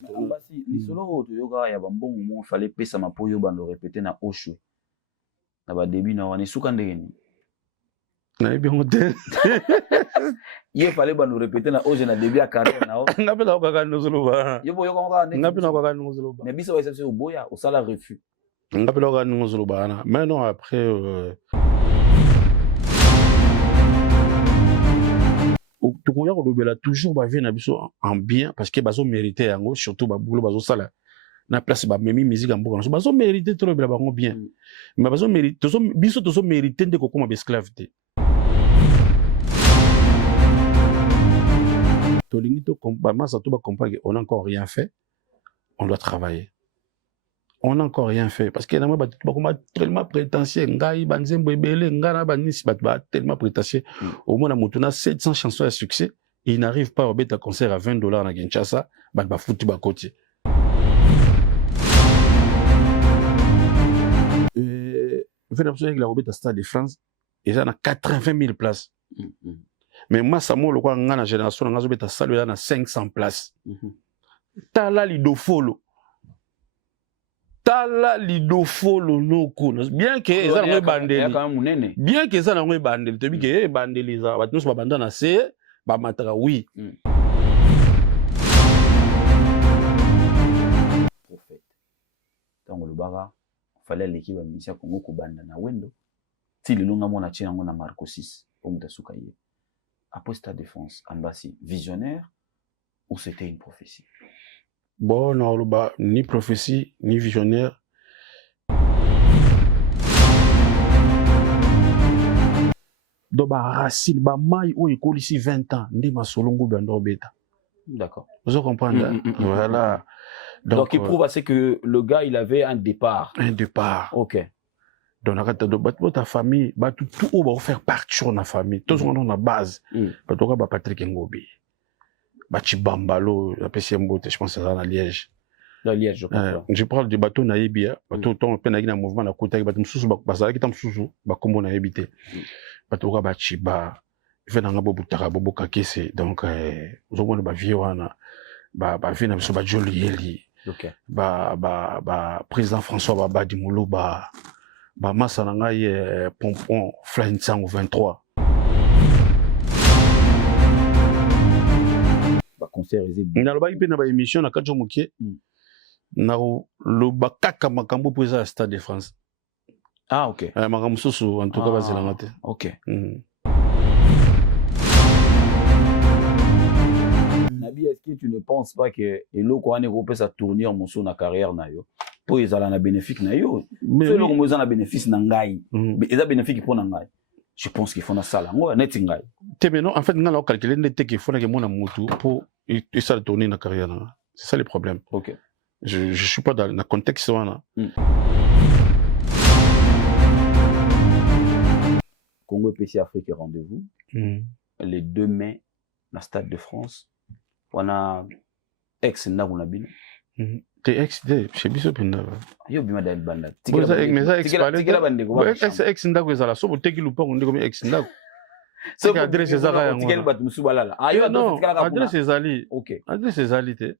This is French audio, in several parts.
Basi lisolo oyo toyoka ya bambongo mo fallait pesa mapoyo bando répéter na oshwe na ba début na wana suka ndenge ni na yebi ngo te ye fallait bando répéter na oshwe na début ya carrière na o ngapi na okaka nozoloba yo boyo ko ngaka ngapi na okaka nozoloba mais biso ba exception boya au sala refus ngapi na okaka nozoloba na mais non après tokoya kolobela toujours bavie na biso en bien parce que bazo mériter yango surtout babulo bazo sala na place ba memi musique en mboka bazo mériter trop bela bango bien mais bazo mériter biso tozo mériter ndeko koma esclave te tolingi to compa masa to ba compa on a encore rien fait on doit travailler on n'a encore rien fait parce que na ba tellement prétentieux ngai banzembo ebele ngana banisi ba tellement prétentieux au moins na mutuna 700 chansons à succès et il n'arrive pas à obéir un concert à $20 na Kinshasa ba foutu ba côté fait avec la obéir Stade de France et ça na 80 000 places mais moi ça mo le quoi ngana génération ngazo beta salle là na 500 places tala lidofolo tala lidofolo loko bien que eza ngwe bandeli bien que eza ngwe bandeli to bi que bandeli za batnos ba banda na se ba mataka oui prophète tango le bara fallait l'équipe mission Congo ko banda na wendo ti le longa mona tina ngona Marco 6 pour mutasuka ye après Stade de France Ambassi visionnaire ou c'était une prophétie? Bon, non, ni prophétie, ni visionnaire. Donc, racine, maille, où il colle ici 20 ans, ni ma solongo bendo beta. D'accord. Vous comprenez? Voilà. Donc, il prouve assez que le gars, il avait un départ. Un départ. Ok. Donc, ta famille, tout va faire partie de la famille. Tout le monde a la base. Patrick Ngobi. Bachibambalo, je pense que c'est dans Liège. Dans Liège, je comprends. Je parle du bateau naïbia, bateau ton peine dans mouvement la côte avec bateau sous bazar qui tam sous bakombo naïbité. Bateau bachiba, fait dans bobo tara bobo kakese donc vous avez ba vieux wana ba vie na so ba joli eli. OK. Ba président François Baba Dimolo ba massa na ngai pompon flying sang 23. Concert na loba ipe na ba émission na kacho mokie na loba kaka makambo pour ça Stade de France. Ah OK. Makambo soso en tout cas bazela ngate. OK. Nabi, est-ce que tu ne penses pas que eloko ane ko pesa tourner mon son na carrière na yo po ezala na bénéfique na yo mais eloko mo ezala na bénéfice na ngai mais eza bénéfique pour na ngai? Je pense qu'il faut na sala ngo neti ngai non en fait ngala calculer ndete qu'il faut na ke mona mutu pour et ça tourner na carrière na. C'est ça le problème. OK. Je suis pas dans le contexte wana. Congo PC Afrique rendez-vous les 2 mai na Stade de France. On a ex ndabuna bino. T'es ex de chez biso pinda. Yo bima da banda. Ex ndako ezala so boteki lupango ndeko ex ndako. C'est adresse ezaka yango. Tikeli bat musubalala. Ah yo adresse ezali. OK. Adresse ezali te.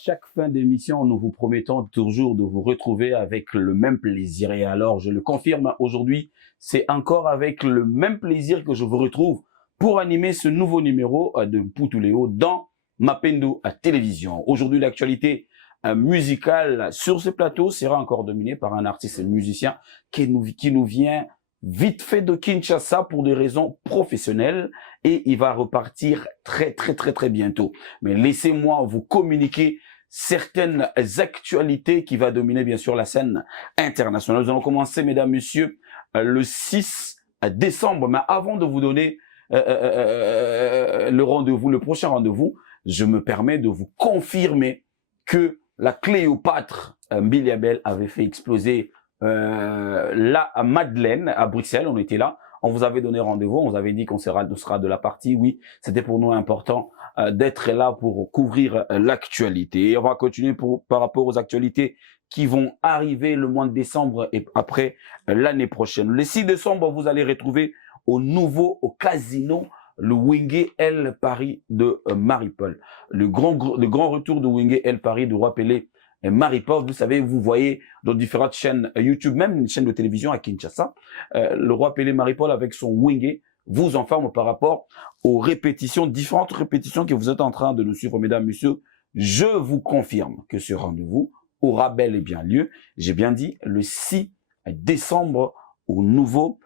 Chaque fin d'émission, nous vous promettons toujours de vous retrouver avec le même plaisir. Et alors, je le confirme aujourd'hui, c'est encore avec le même plaisir que je vous retrouve pour animer ce nouveau numéro de Mpoutuléo dans Mapendo à télévision. Aujourd'hui, l'actualité musicale sur ce plateau sera encore dominée par un artiste musicien qui nous vient vite fait de Kinshasa pour des raisons professionnelles et il va repartir très bientôt. Mais laissez-moi vous communiquer certaines actualités qui va dominer bien sûr la scène internationale. Nous allons commencer, mesdames, messieurs, le 6 décembre. Mais avant de vous donner le rendez-vous, le prochain rendez-vous, je me permets de vous confirmer que la Cléopâtre Mbiliabel avait fait exploser là à Madeleine, à Bruxelles. On était là. On vous avait donné rendez-vous. On vous avait dit qu'on sera de la partie. Oui, c'était pour nous important d'être là pour couvrir l'actualité. Et on va continuer par rapport aux actualités qui vont arriver le mois de décembre et après l'année prochaine. Le 6 décembre, vous allez retrouver au casino le Wingé El Paris de Marie-Paul. Le grand retour de Wingé El Paris de Roi Pelé et Marie-Paul. Vous savez, vous voyez dans différentes chaînes YouTube, même une chaîne de télévision à Kinshasa, le Roi Pelé Marie-Paul avec son Wingé vous informe par rapport aux répétitions, différentes répétitions que vous êtes en train de nous suivre, mesdames, messieurs. Je vous confirme que ce rendez-vous aura bel et bien lieu. J'ai bien dit le 6 décembre au nouveau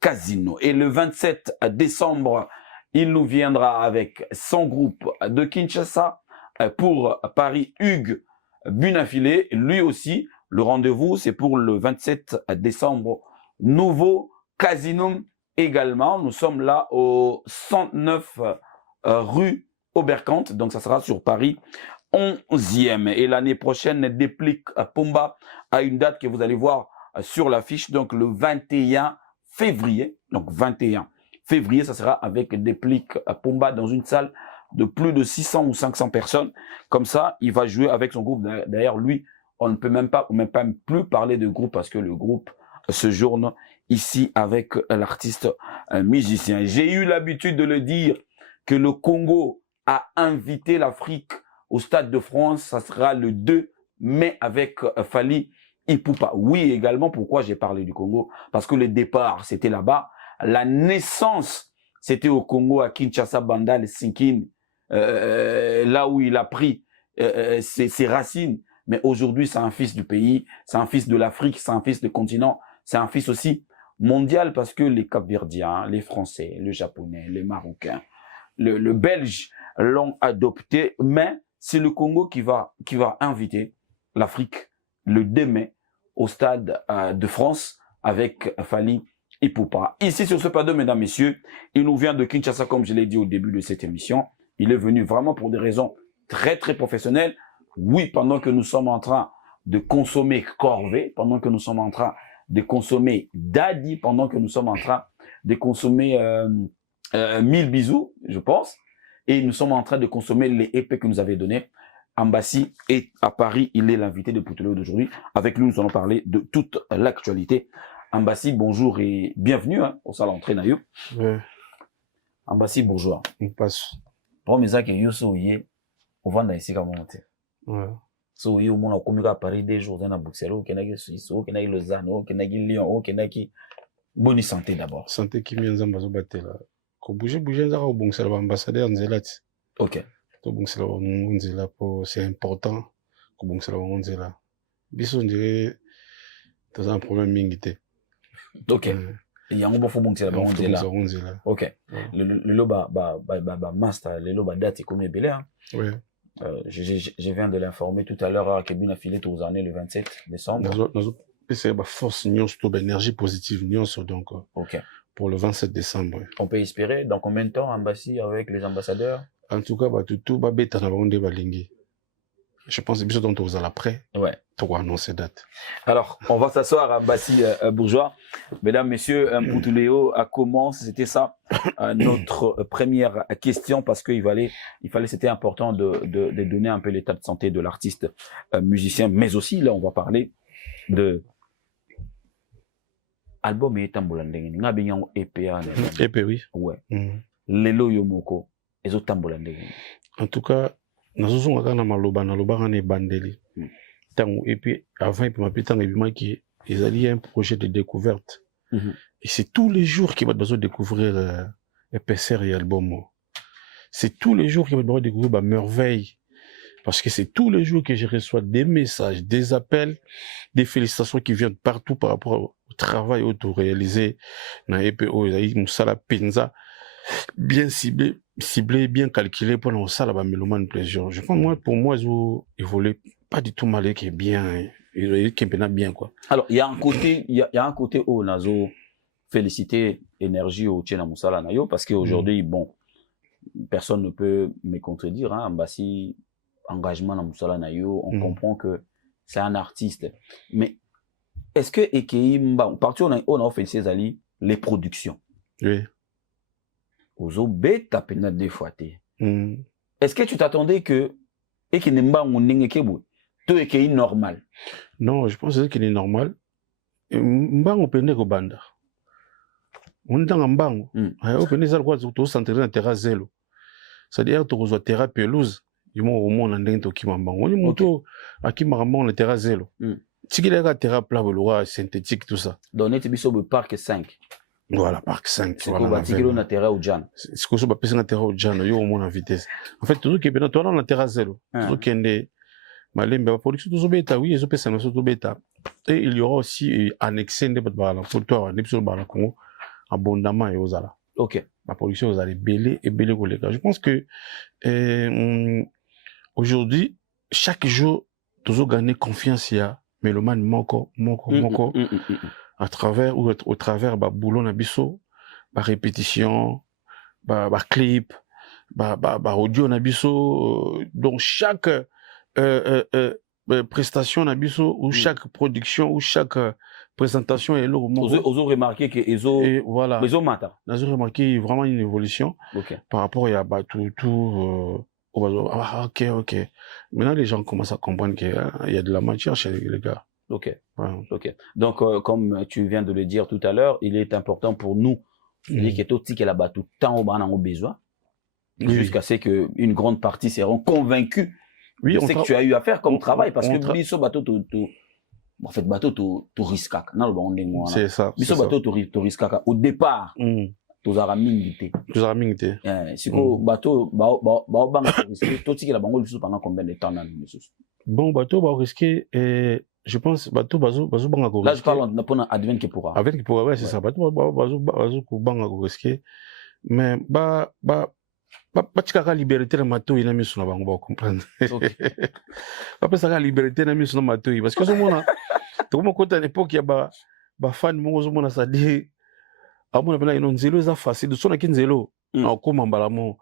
casino. Et le 27 décembre, il nous viendra avec son groupe de Kinshasa pour Paris, Hugues Bunafilé. Lui aussi, le rendez-vous, c'est pour le 27 décembre. Nouveau casino également. Nous sommes là au 109 rue Oberkant. Donc, ça sera sur Paris 11e. Et l'année prochaine, Déplique Pomba à une date que vous allez voir sur l'affiche. Donc, le 21 février. Donc, 21 février, ça sera avec Déplique Pomba dans une salle de plus de 600 ou 500 personnes. Comme ça, il va jouer avec son groupe. D'ailleurs, lui, on ne peut même pas plus parler de groupe parce que le groupe séjourne ici avec l'artiste musicien. J'ai eu l'habitude de le dire que le Congo a invité l'Afrique au Stade de France. Ça sera le 2 mai avec Fally Ipupa. Oui, également, pourquoi j'ai parlé du Congo? Parce que le départ, c'était là-bas. La naissance, c'était au Congo, à Kinshasa, Banda, le Sinkin, là où il a pris ses racines. Mais aujourd'hui, c'est un fils du pays, c'est un fils de l'Afrique, c'est un fils du continent, c'est un fils aussi mondial parce que les Cap-Verdiens, les Français, les Japonais, les Marocains, le Belge l'ont adopté. Mais c'est le Congo qui va inviter l'Afrique le 2 mai au Stade de France avec Fally Ipupa. Ici, sur ce plateau, mesdames, messieurs, il nous vient de Kinshasa, comme je l'ai dit au début de cette émission. Il est venu vraiment pour des raisons très, très professionnelles. Oui, pendant que nous sommes en train de consommer Corvée, pendant que nous sommes en train de consommer Daddy, pendant que nous sommes en train de consommer 1000 bisous, je pense, et nous sommes en train de consommer les épées que nous avait donnés. Ambassi est à Paris, il est l'invité de Pouteleo d'aujourd'hui. Avec lui, nous allons parler de toute l'actualité. Ambassi, bonjour et bienvenue au salon d'entrée Nayo. Ouais. Ambassi, bonjour. On passe. Pour mes amis, Yosso, on va ici comme on est. Ouais. So, il y a un communiqué à Paris des jours dans la Bruxelles, au Kenaki Suisse, au Kenaki Lausanne, au Kenaki Lyon, au Kenaki. Bonne santé d'abord. Santé qui m'y en bazo batte là. Ko bouger ça au bon c'est l'ambassadeur Nzelat. Ok. To bon c'est là pour c'est important. Ko bon c'est là. Biso on dirait t'as un problème mingité. Ok. Il y a un bon faux bon c'est là. Ok. Le loba master, le loba date comme les belé. Oui. Je viens de l'informer tout à l'heure que Bunafilé aux années le 27 décembre. C'est la force nion sur énergie positive nion sur donc. Ok. Pour le 27 décembre. On peut espérer dans combien de temps Ambassi avec les ambassadeurs? En tout cas, tout va bête en avant de Balingi. Je pense que c'est dont on va après. Ouais. Pour annoncer date. Alors, on va s'asseoir à Ambassi Bourgeois. Mesdames, messieurs, Poutuléo a commencé, c'était ça, notre première question parce qu'il fallait, c'était important de donner un peu l'état de santé de l'artiste musicien, mais aussi, là, on va parler de album et tambola ndenge nga bien EP EP oui ouais lelo yomoko ezo tambola ndenge en tout cas nazozonga kana maloba kana bandeli tango EP avant EP mapita ngibima ki ezali un projet de découverte et c'est tous les jours qu'il va besoin découvrir épaisseur et album c'est tous les jours qu'il va besoin découvrir ba merveille parce que c'est tous les jours que je reçois des messages, des appels, des félicitations qui viennent partout par rapport au travail auto-réalisé. Dans EPO, il y a Pinza, bien ciblé, bien calculé pour nous ça la mélomane plaisir. Je pense pour moi, il volait pas du tout mal qui est bien, il est bien quoi. Alors il y a un côté, il y a un côté où Nazo félicité énergie au Tchèna Moussala Nayo, parce qu'aujourd'hui, bon, personne ne peut me contredire, hein, Mbassi, engagement dans Moussala Nayo, on comprend que c'est un artiste. Mais est-ce que Ekei Mba, partout on a fait ces alliés, les productions. Oui. Ozo beta pena des fois. Est-ce que tu t'attendais que Ekei Mba on n'engekebo, tout Ekei normal? Non, je pense qu'il est normal. Mbango pende ko banda. On est dans Mbango. On pende ça quoi tout centré dans terrain zéro. C'est-à-dire tu reçois terrain pelouse, du moment au monde en to ki Mbango. On est moto aki Mbango le terrain zéro. Tiki la terrain plat le synthétique tout ça. Donner tu biso le parc 5. Voilà, parc 5. C'est quoi tiki le terrain au Jan. C'est quoi ça ba pesa na terrain au Jan yo au monde en vitesse. En fait tout qui est bien toi dans le terrain zéro. Tout qui est Malembe, la production de Zobeta, oui, ils ont fait ça, Zobeta. Et il y aura aussi annexé des producteurs, des personnes dans le Congo, abondamment et aux ala. Ok. La production, vous allez belé et belé pour les gars. Je pense que aujourd'hui, chaque jour, toujours gagner confiance, il y a Meloman moko, à travers ou au travers, bah, boulot nabiso, bah, répétition, bah, clip, bah, audio nabiso, donc chaque prestation nabiso ou chaque production ou chaque présentation et l'autre Ils ont remarqué que ils ont voilà ils ont matin. Ils ont remarqué vraiment une évolution par rapport à bah, tout ok. Maintenant les gens commencent à comprendre qu'il y a de la matière chez les gars. Ok. Donc comme tu viens de le dire tout à l'heure, il est important pour nous que tout ce qui là-bas tout temps on a besoin jusqu'à ce que une grande partie seront convaincus. Oui, c'est que tu as eu à faire comme travail parce que biso bateau en fait bateau tu risques c'est ça biso bateau tu risques au départ tu as ramingité si ko bateau ba risquer tout ce qui la bango pendant combien de temps dans bon bateau va risquer je pense bateau bazo banga ko là je parle pour advent qui pourra ouais c'est ça bateau bazo ko banga ko risquer mais batikaka liberté na matoi na miso na bango ba comprendre bapesaka liberté na miso na matoi parce que ozomona tokoma kota na époque ya bafani moko ozomona sadi amona pena ino nzelo eza facile sonaki nzelo akoma mbala mo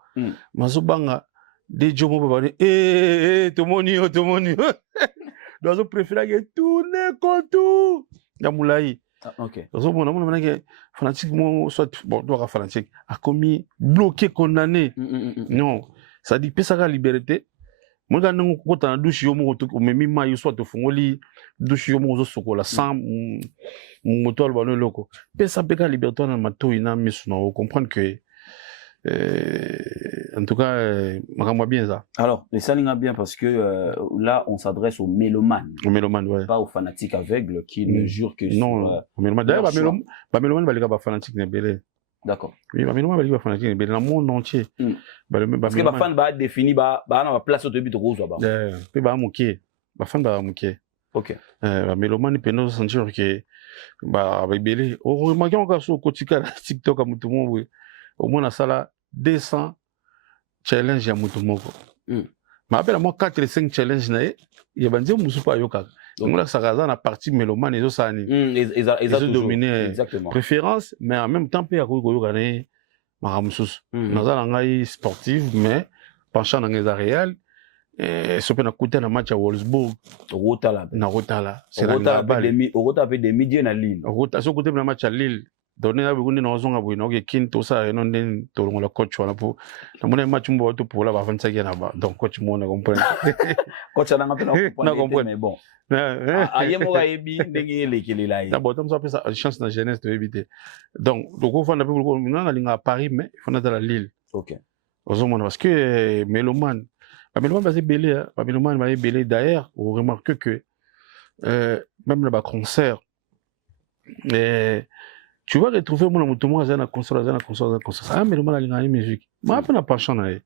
mazobanga dejo mo babane tomoni yo do azopréférake tourne kontu ya molai. Ok. Ozomona mona manake fanatique mo soit bon doit fanatique a commis bloqué condamné. Non, ça dit pesaka liberté. Moi ga nango kota na douche yo mo to memi ma yo soit to fongoli douche yo mo zo sokola sans moto le bano loko. Pesa peka liberté na mato ina misu na comprendre que en tout cas makamwa bien ça. Alors, ça n'ira bien parce que là on s'adresse aux mélomanes. Aux mélomanes, ouais. Pas aux fanatiques aveugles qui ne jurent que non, aux mélomanes. D'ailleurs, mélomanes va les gars fanatiques ne belé. D'accord. Oui, mélomanes va les gars fanatiques ne belé dans le monde entier. Parce que les fans va définir na place au début de rose là-bas. Puis moquer. Les fans va moquer. OK. Mélomanes peuvent sentir que avec belé. On remarque encore sur quotidien TikTok à tout le monde. Au moins, ça là 200 challenges à Mutumoko. Mais après, moi, 4 et 5 challenges, il y a des gens qui pas yoka. Donc là, ça a la partie mélomane, ils ont dominé. Exactement. Préférence, mais en même temps, il y a des gens qui sont sportifs, mais penchant dans les réels. Ce qu'on a coûté dans le match à Wolfsburg. Rotala. C'est la balle. Rota avait des milliers à Lille. Rota, ce côté dans le match à Lille. Donner la besoin de nos gens à vous, donc qui tout ça et non den tout le coach voilà pour le match on va tout pour la 25 là-bas donc coach moi on comprend coach on a comprendre mais bon ayemo ebi ndenge lekele là d'abord comme ça peut ça chance dans jeunesse de éviter donc on va pour on a à Paris mais il faut dans la Lille. OK parce que mélomane va belé mélomane va belé d'ailleurs on remarque que même le concert tu vas retrouver mon amour à concert. Ah, mais le mal a une musique. Mais après, on n'a pas chanté.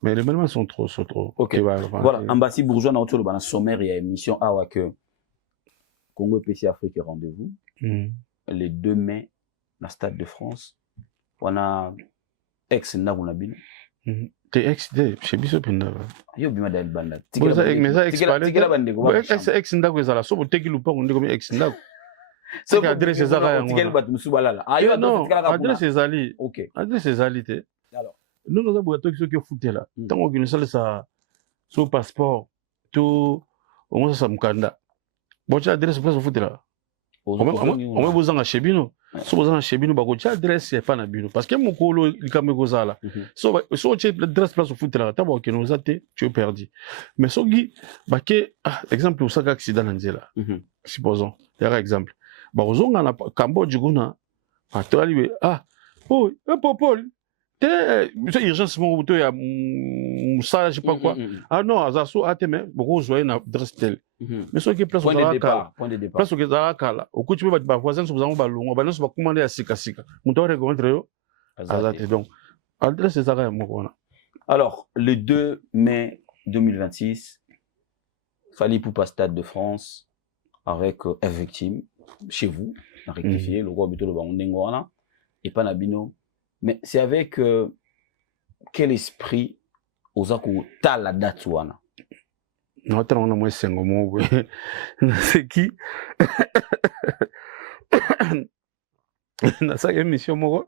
Mais les mélomanes sont trop. Ok. Voilà, Ambassi Bourgeois, on a autour de la sommaire, il y a une émission à que Congo PC Afrique rendez-vous. Les 2 mai, la Stade de France. On a ex-Nabunabine. T'es ex-Dé, chez Bissot Pinda. Yo, bima da banda. Mais ça, ex-Ndago, c'est la somme, t'es qui loupa, on dit comme ex-Ndago. C'est adresse ezaka yango. Non, adresse ezali. OK. Adresse ezali te. Alors, nous nous avons tout ce qui est foutu là. Tant que nous sommes ça sur passeport, tout on ça mukanda. Bon, tu adresse place foutu là. On va vous en acheter bino. So vous en acheter bino, bah tu adresse c'est pas na bino parce que mon colo il comme goza là. So tu adresse place foutu là. T'as bon que nous até, tu es perdu. Mais so gi bah que exemple où ça accident là. Supposons, il y a un exemple. Bah aux on a Cambodge guna. Ah toi lui oh Popol. C'est urgence mon bouton ya ça je sais pas quoi. Ah non, azaso ateme beaucoup joyer na adresse tel. Mais ce qui est place au départ, place au kala. Au coup tu peux ba voisin sur ba longo, ba non ba commander à sika. Muto rencontre yo. Azate donc. Adresse c'est ça mo. Alors, le 2 mai 2026, Fally Ipupa Stade de France avec F-Victime chez vous, à rectifier le roi Beto le Bandengwana et Panabino. Mais c'est avec quel esprit Ozaku ta la date wana? Non, on a moins 5 mots. C'est qui? Dans sa émission,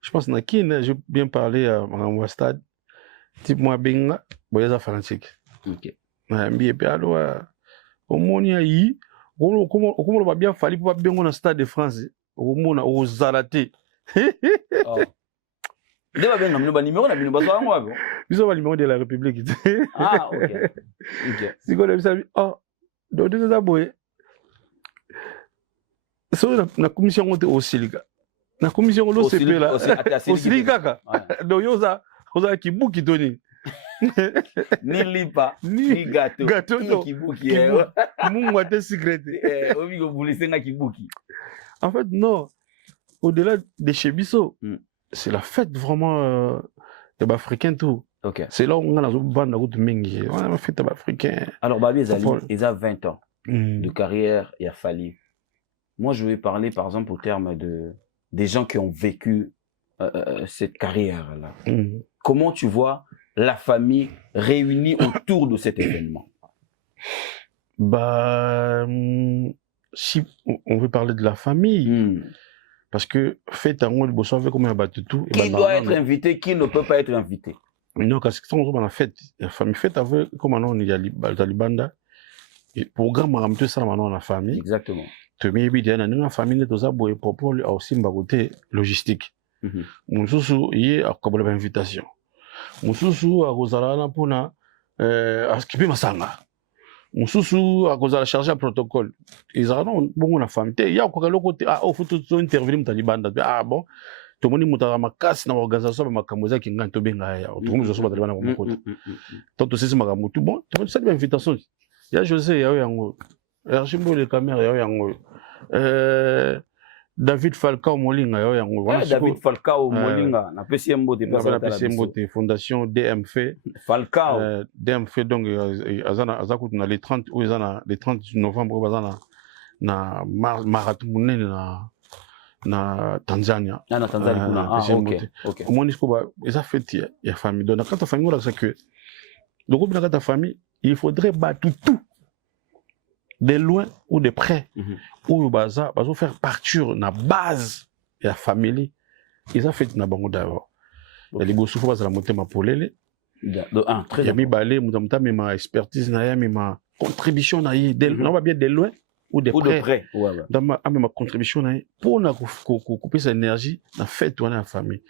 je pense que j'ai bien parlé à mon stade. Type moi, benga, boyaza fanatique. Ok. Et puis alors, au monde, il comment on va bien Fally pour bien dans le stade de France. Au monde, au Zalaté. Vous avez un numéro de la République. Ah, ok. Si vous avez oh, donc vous avez la commission au Silica. La commission au CP là. Au Silica. Donc vous avez qui bouki donné. Ni lipa, ni gâteau. Gâteau qui bouki. Mon moitié secret. En fait, non. Au-delà des Chebisso, c'est la fête vraiment des Africains tout. Okay. C'est là où on a la route mingi. On a la fête des Africains. Alors, Babi Ezali, ils ont 20 ans de carrière et a fallu. Moi, je vais parler par exemple au terme des gens qui ont vécu cette carrière-là. Comment tu vois la famille réunie autour de cet événement? Bah, si on veut parler de la famille, parce que fait un mois de bossant avec comme un bateau tout. Qui doit être invité, qui ne peut pas être invité? Non, parce que on a fait la famille fait avec comme on y a Talibanda et programme à mettre ça maintenant la famille. Exactement. Tu mets bien dans la famille de ça boy pour aussi côté logistique. Mon sous y a comme l'invitation. Mon sous à Rosala pour na à skipper masanga. Mon sous à cause de la charge à protocole. Ils ont bon la famille. Il y a quoi le côté ah faut tout intervenir Talibanda. Ah bon. Tout le monde mutara makasi na organisation makamoza ki nganto benga ya. Tout le monde zoba Talibanda kwa mkoto. Toto sisi makamutu bon. Tu sais l'invitation. Il y a José ya yango. Archimbo les caméras ya yango. David Falcao Molinga ya yango. David Falcao Molinga na PCMBO de fondation DMF. Falcao DMF donc azakut na les 30 ou les 30 novembre bazana na marathon munene na Tanzania. Na Tanzania kuna. OK. Comment est-ce que ba eza fête ya famille donc quand ta famille là c'est que le groupe de ta famille il faudrait battre tout de loin ou de près ou baza faire partir na base de la famille ils ont fait na bango d'abord les bossou faut baza la monter ma polele très bien balé mutamta mais ma expertise na ya mais ma contribution na y on va bien de loin ou de près dans ma contribution na pour na couper cette énergie na fête on la famille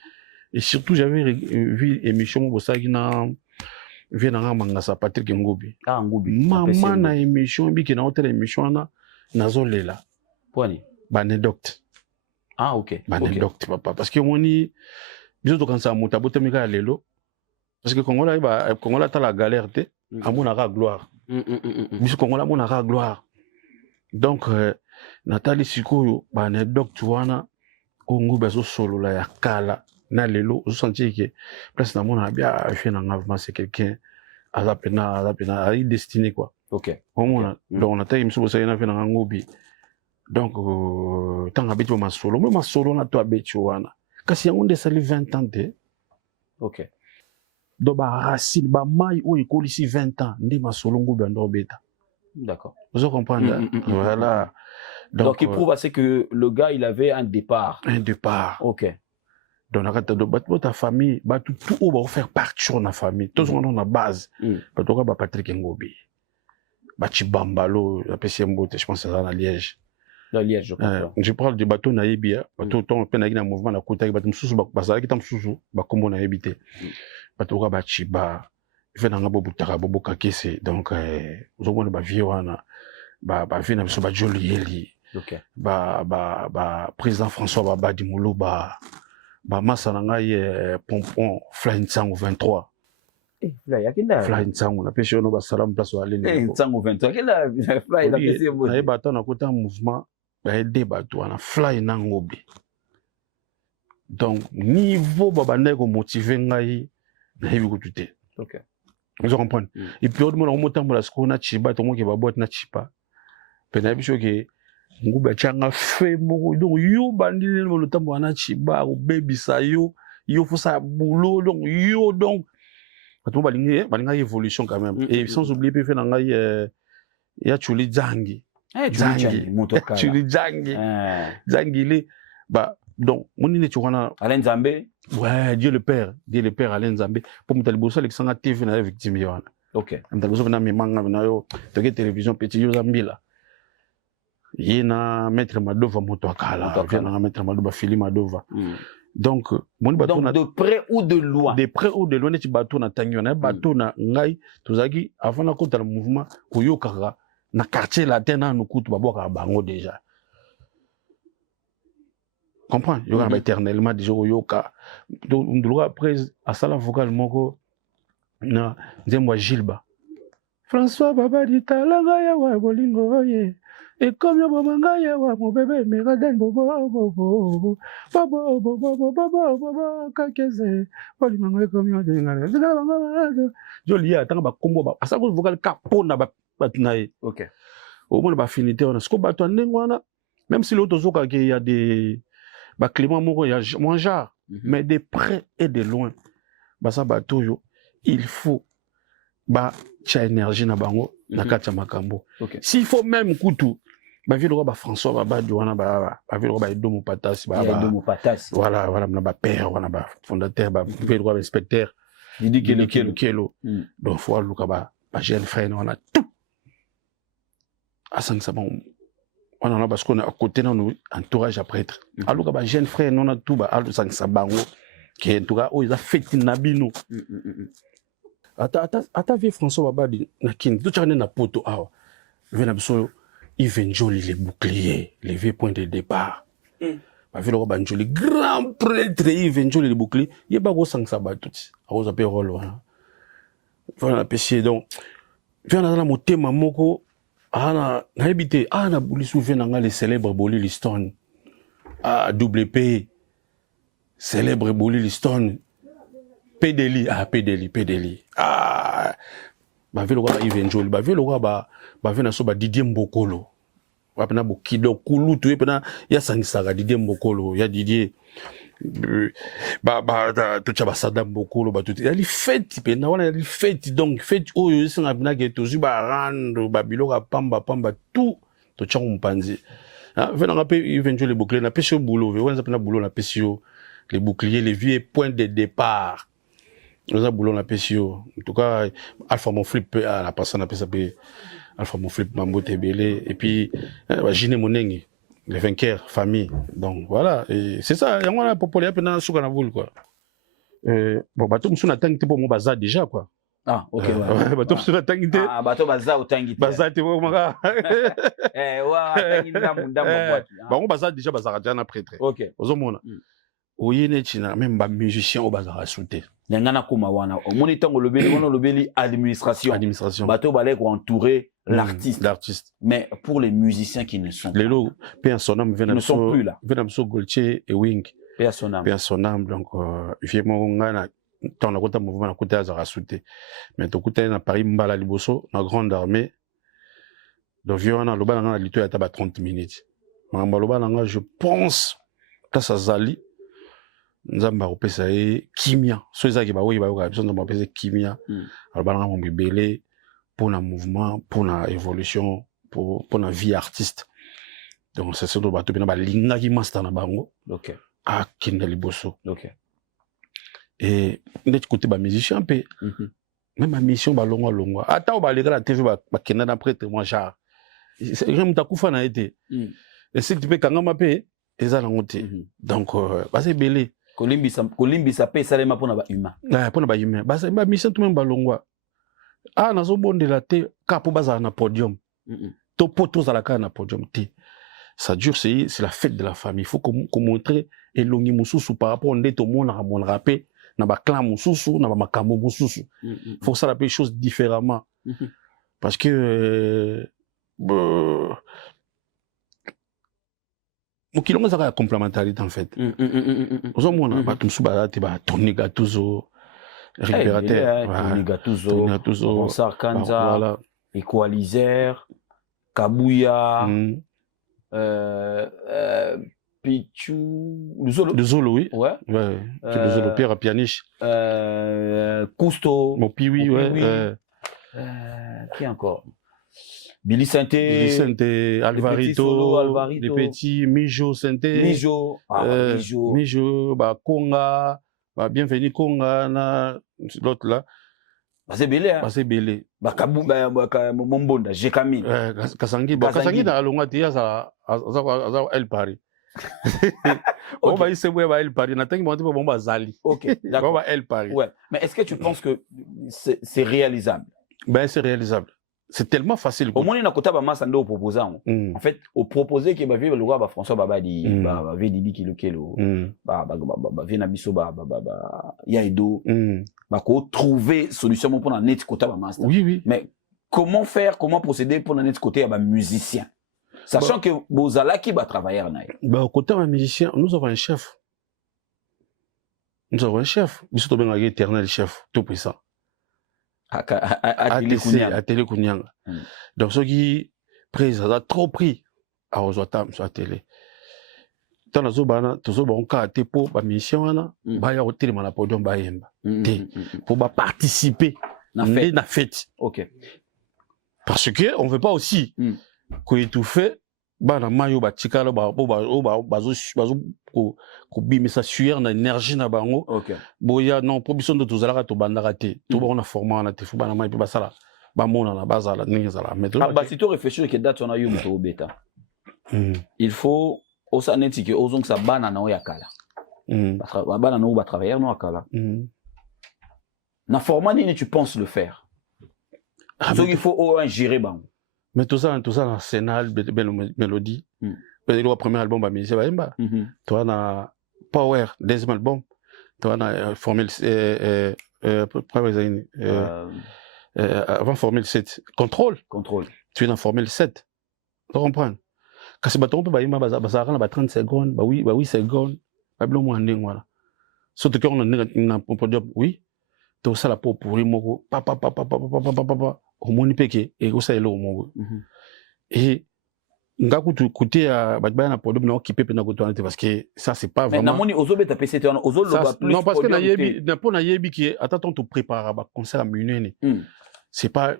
et surtout j'avais vu émission bosaki na vient mangasa Patrick Ngobi. Maman na émission bi ki na hôtel émission na zolela. Poni. Banedocte. Ah OK. Banedocte papa parce que moni biso to kansa muta botemika lelo parce que Congola ta la galère te amona ka gloire. Biso Congola mona ka gloire. Donc Nathalie Sikoyo banedocte wana Ngobi azo solo la ya kala. Na lelo je sentis que place na mona bien fait na ngavement c'est quelqu'un à la destiné quoi. OK. Donc on a taillé monsieur ça na fait na Ngobi. Donc tant habite ma solo na to abeti wana. Kasi yango de sali 20 ans te. OK. Do ba racine ba mai o ekoli si 20 ans ndi ma solo Ngobi ando beta. D'accord. Vous comprenez? Voilà. Donc il prouve assez que le gars, il avait un départ. Un départ. Ok. Donc, ta famille, tout va faire partie de la famille. Tout le monde a la base. Patrick Ngobi. Chibambalo, je pense que c'est dans Liège. Dans Liège, je comprends. Je parle de bateau naïbia. Bateau, ton peine à mouvement, la côte, bateau, sous, bazar, qui t'en sous, bakombo naïbité. Bateau, chiba. Fait dans la bobutara, bobo kakese. Donc, vous avez une vie, vie, na biso joli eli. Ok. Président François Babadi Moulou, massa na ngai pompon fly ntango 23. Fly akenda. Fly ntango na pesi ono salam place wa lele. Ntango 23 akenda fly la pesi mo. Na yeba na kota mouvement ba aider bato na fly na ngobe. Donc niveau babande ko motiver ngai na yebi ko tuté. OK. Vous comprenez? Et puis autrement on motambola sko na chiba to mo ke ba boîte na chipa. Pena biso ke nguba changa fe moko donc yo bandile mo lotambo na chiba o baby sa yo fusa boulot donc yo donc tout balinga évolution quand même et sans oublier pe fait na ngai ya chuli jangi motoka chuli jangi jangi le donc moni ne chwana Alain Nzambe ouais Dieu le père Alain Nzambe pour mutali bosso Alexandre TV na victime yana OK mutali bosso na mimanga na yo to télévision petit yo zambila Yena maître Madova Motokala, vient maître Madova Philippe Madova. Donc de près ou de loin. De près ou de loin, tu bateau na tangi, on a bateau na ngai, tozaki avant na kota le mouvement, koyokara na quartier latin na nous kutu baboka bango déjà. Comprends? Yoka ba éternellement déjà yoka. Donc après à sala vocal moko na nzembo Gilba. François Babadi talanga ya wa bolingo ye. Et comme yo bomanga ya wa mon bébé me raden bobo kakeze bolingo comme yo dengana joli atanga ba kombo ba asa ko vocal kapona ba batnaye. OK. Au moins ba finité on a ce ko bato ndengwana même si l'autre zoka qu'il y a des ba Clément moko ya mon genre mais de près et de loin ba sa bato yo il faut ba cha énergie na bango na kati ya makambo. OK. S'il faut même kutu ba vile ba François Babadi wana ba vile ba Edomo Patasi voilà na ba père wana ba fondateur ba vile ba inspecteur Didi Kelo donc faut luka ba jeune frère wana tout asang sabon on a parce qu'on a à côté nous entourage à prêtre aluka ba jeune frère non a tout ba asang sabango qui en tout cas ils a fait nabino ata vie François Babadi na kin tout chane na poto awa vena biso Yves Njoli les boucliers les vieux points de départ ba velo ba Njoli grand prêtre Yves Njoli les boucliers yeba ko sang sabato a oza pe rolo voilà la péché donc vena na motema moko ana na habité ana buli souvena nga les célèbres Boli Liston WP célèbre Boli Liston Pédeli ba velo ba Yves Njoli ba velo ba vena so ba Didier Mbokolo wapena bokido kulutu epena ya sangisaka Didier Mbokolo ya Didier to chaba Sadam Mbokolo ba tout ya li fête pena wana ya li fête donc fête oyo singa bina ke to ba rando ba biloka pamba tout to chango mpanzi vena ngape Yves Njoli bouclier na pesio boulot wana pena boulot na pesio les boucliers les vieux points de départ. Nous avons boulot la PCO. En tout cas, Alpha mon flip à la personne a passé Alpha mon flip Mambo Tebele et puis Gine Monengi, les vainqueurs, famille. Donc voilà, et c'est ça. Et on a populaire pendant sous canavoul quoi. Bon bateau nous na tangi pour mon bazar déjà quoi. Ah OK bateau nous na tangi te. Ah bateau bazar au tangi te. Bazar te pour manga. Wa tangi ndamunda mboîte. Bon bazar déjà bazar na prêtre. OK. Ozomona. Oyene china même ba musicien au bazar souté. Nyangana kuma wana o moni tango lobeli administration bateau balé ko entourer l'artiste mais pour les musiciens qui ne sont pas les père son âme ne sont plus là venam so Goltier et Wing père son âme donc vraiment ngana tant na kota mouvement na kota za souté mais to kota na Paris mbala liboso na grande armée donc viona loba na lito ya taba 30 minutes mamba loba na je pense que ça zali nzamba opesa e kimia so ezaki ba oyi ba yoka nzamba opesa kimia alobana nga mombe belé pour na mouvement pour na évolution pour na vie artiste Donc c'est surtout bato bina ba linga ki master na bango. OK. Ah kinda liboso. OK. Et net côté ba musicien pe. Même ma mission ba longwa. Ata ba leka la TV ba kenda na prêtre moi genre. C'est vraiment ta kufa na été. Et si tu peux kangama pe eza na ngote. Donc ba c'est belé. Kolimbisa pe salema pona ba humain. Ouais, pona ba humain. Ba c'est ba mission tout même ba longwa. Ah nazo bondela te kapo baza na podium. To poto za la ka na podium te. Ça dure, c'est la fête de la famille. Il faut qu'on montre et l'ongi mususu par rapport à tout le monde à mon rappel, na ba clan mususu, na ba makambo mususu. Il faut ça les choses différemment. Parce que mon kilonga ça la complémentarité en fait. Aux hommes on a ba tumsu ba te ba Tony Gattuso, récupérateur, Tony Gattuso, Ronsard Kanza, Equalizer, Kabuya. Pichou, le Zolo, oui. Ouais. Le Zolo, Pierre Pianiche. Cousteau. Mon Piwi, ouais. Qui encore? Billy Sainté. Billy Sainté, Alvarito, les petits, Mijo Sainté. Mijo. Mijo, bah, Konga, bah, bienvenue Konga, l'autre là. Bah, c'est belé, hein. Bah, c'est belé. Bah, Mombonda, j'ai Camille. Kasangi, bah, Kasangi, dans la longue, il y a elle Paris. On va essayer de elle Paris. Nathan, il m'a dit, bon, bah, Zali. Ok, d'accord. On va elle Paris. Ouais. Mais est-ce que tu penses que c'est réalisable? Ben, c'est réalisable. C'est tellement facile. Au moins, il y a un côté de proposant. En fait, au proposer qu'il va vivre le roi, François Babadi, Védibi qui le kelo, Vénabiso, Yaïdo, trouver solution pour un net côté de master. Oui, oui. Mais comment faire, comment procéder pour un net côté de musicien? Sachant que Bozala qui va travailler en aïe. Au côté de musicien, nous avons un chef. Nous avons un chef. Nous sommes un éternel chef, tout puissant. À télé Kounyanga. Donc, ceux qui prennent, ça a trop pris à Ozotam sur la télé. Tant que nous avons un pour la mission, nous avons un podium pour participer à la fête. Ok. Parce qu'on ne veut pas aussi qu'on étouffe. Bana mayo ba tikala ba ko bimisa sueur na énergie na bango. OK. Boya non probition de tozalaka to bandaka te. To ba on a formé na te fu bana mai pe basala. Ba mona na bazala ningi zala mettre. Ah bah si tu réfléchis que date on a eu moto beta. Il faut osa neti que ozong sa bana na oyakala. Parce que bana na ba travailler no akala. Na format ni tu penses le faire. Donc il faut gérer bango. Mais tout ça dans Sénal, belle mélodie. Le premier album, bah, mais c'est pas toi, on a Power, deuxième album. Toi, on a Formule, avant Formule 7. Contrôle. Tu es dans Formule 7. Tu comprends? Quand c'est bâton, bah, il m'a 30 secondes, bah oui, secondes. Bah, bien, moi, voilà. Surtout qu'on a un podium, oui. Tout ça, la peau pour lui, papa. Au monde péké et au ça est là au monde et ngaku tu côté à batba na podium na occupé na côté parce que ça c'est pas vraiment mais na moni ozobe ta PC ozo loba plus non parce que na yebi na po na yebi qui attends tu préparer ba concert à minuit c'est pas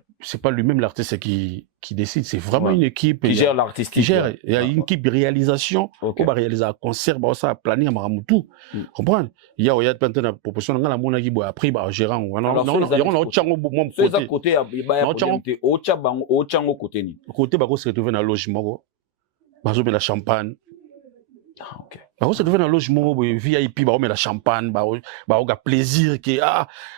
lui-même l'artiste qui décide, c'est vraiment une équipe qui gère l'artiste, il y a une équipe de réalisation pour réaliser un concert bah ça planning à Maramutu comprendre il y a plein de propositions dans la mona qui boit après bah gérant non chango mon côté au chango côté bah se retrouver dans logement bah zo la champagne OK bah se retrouver dans logement VIP bah met la champagne bah on a plaisir qui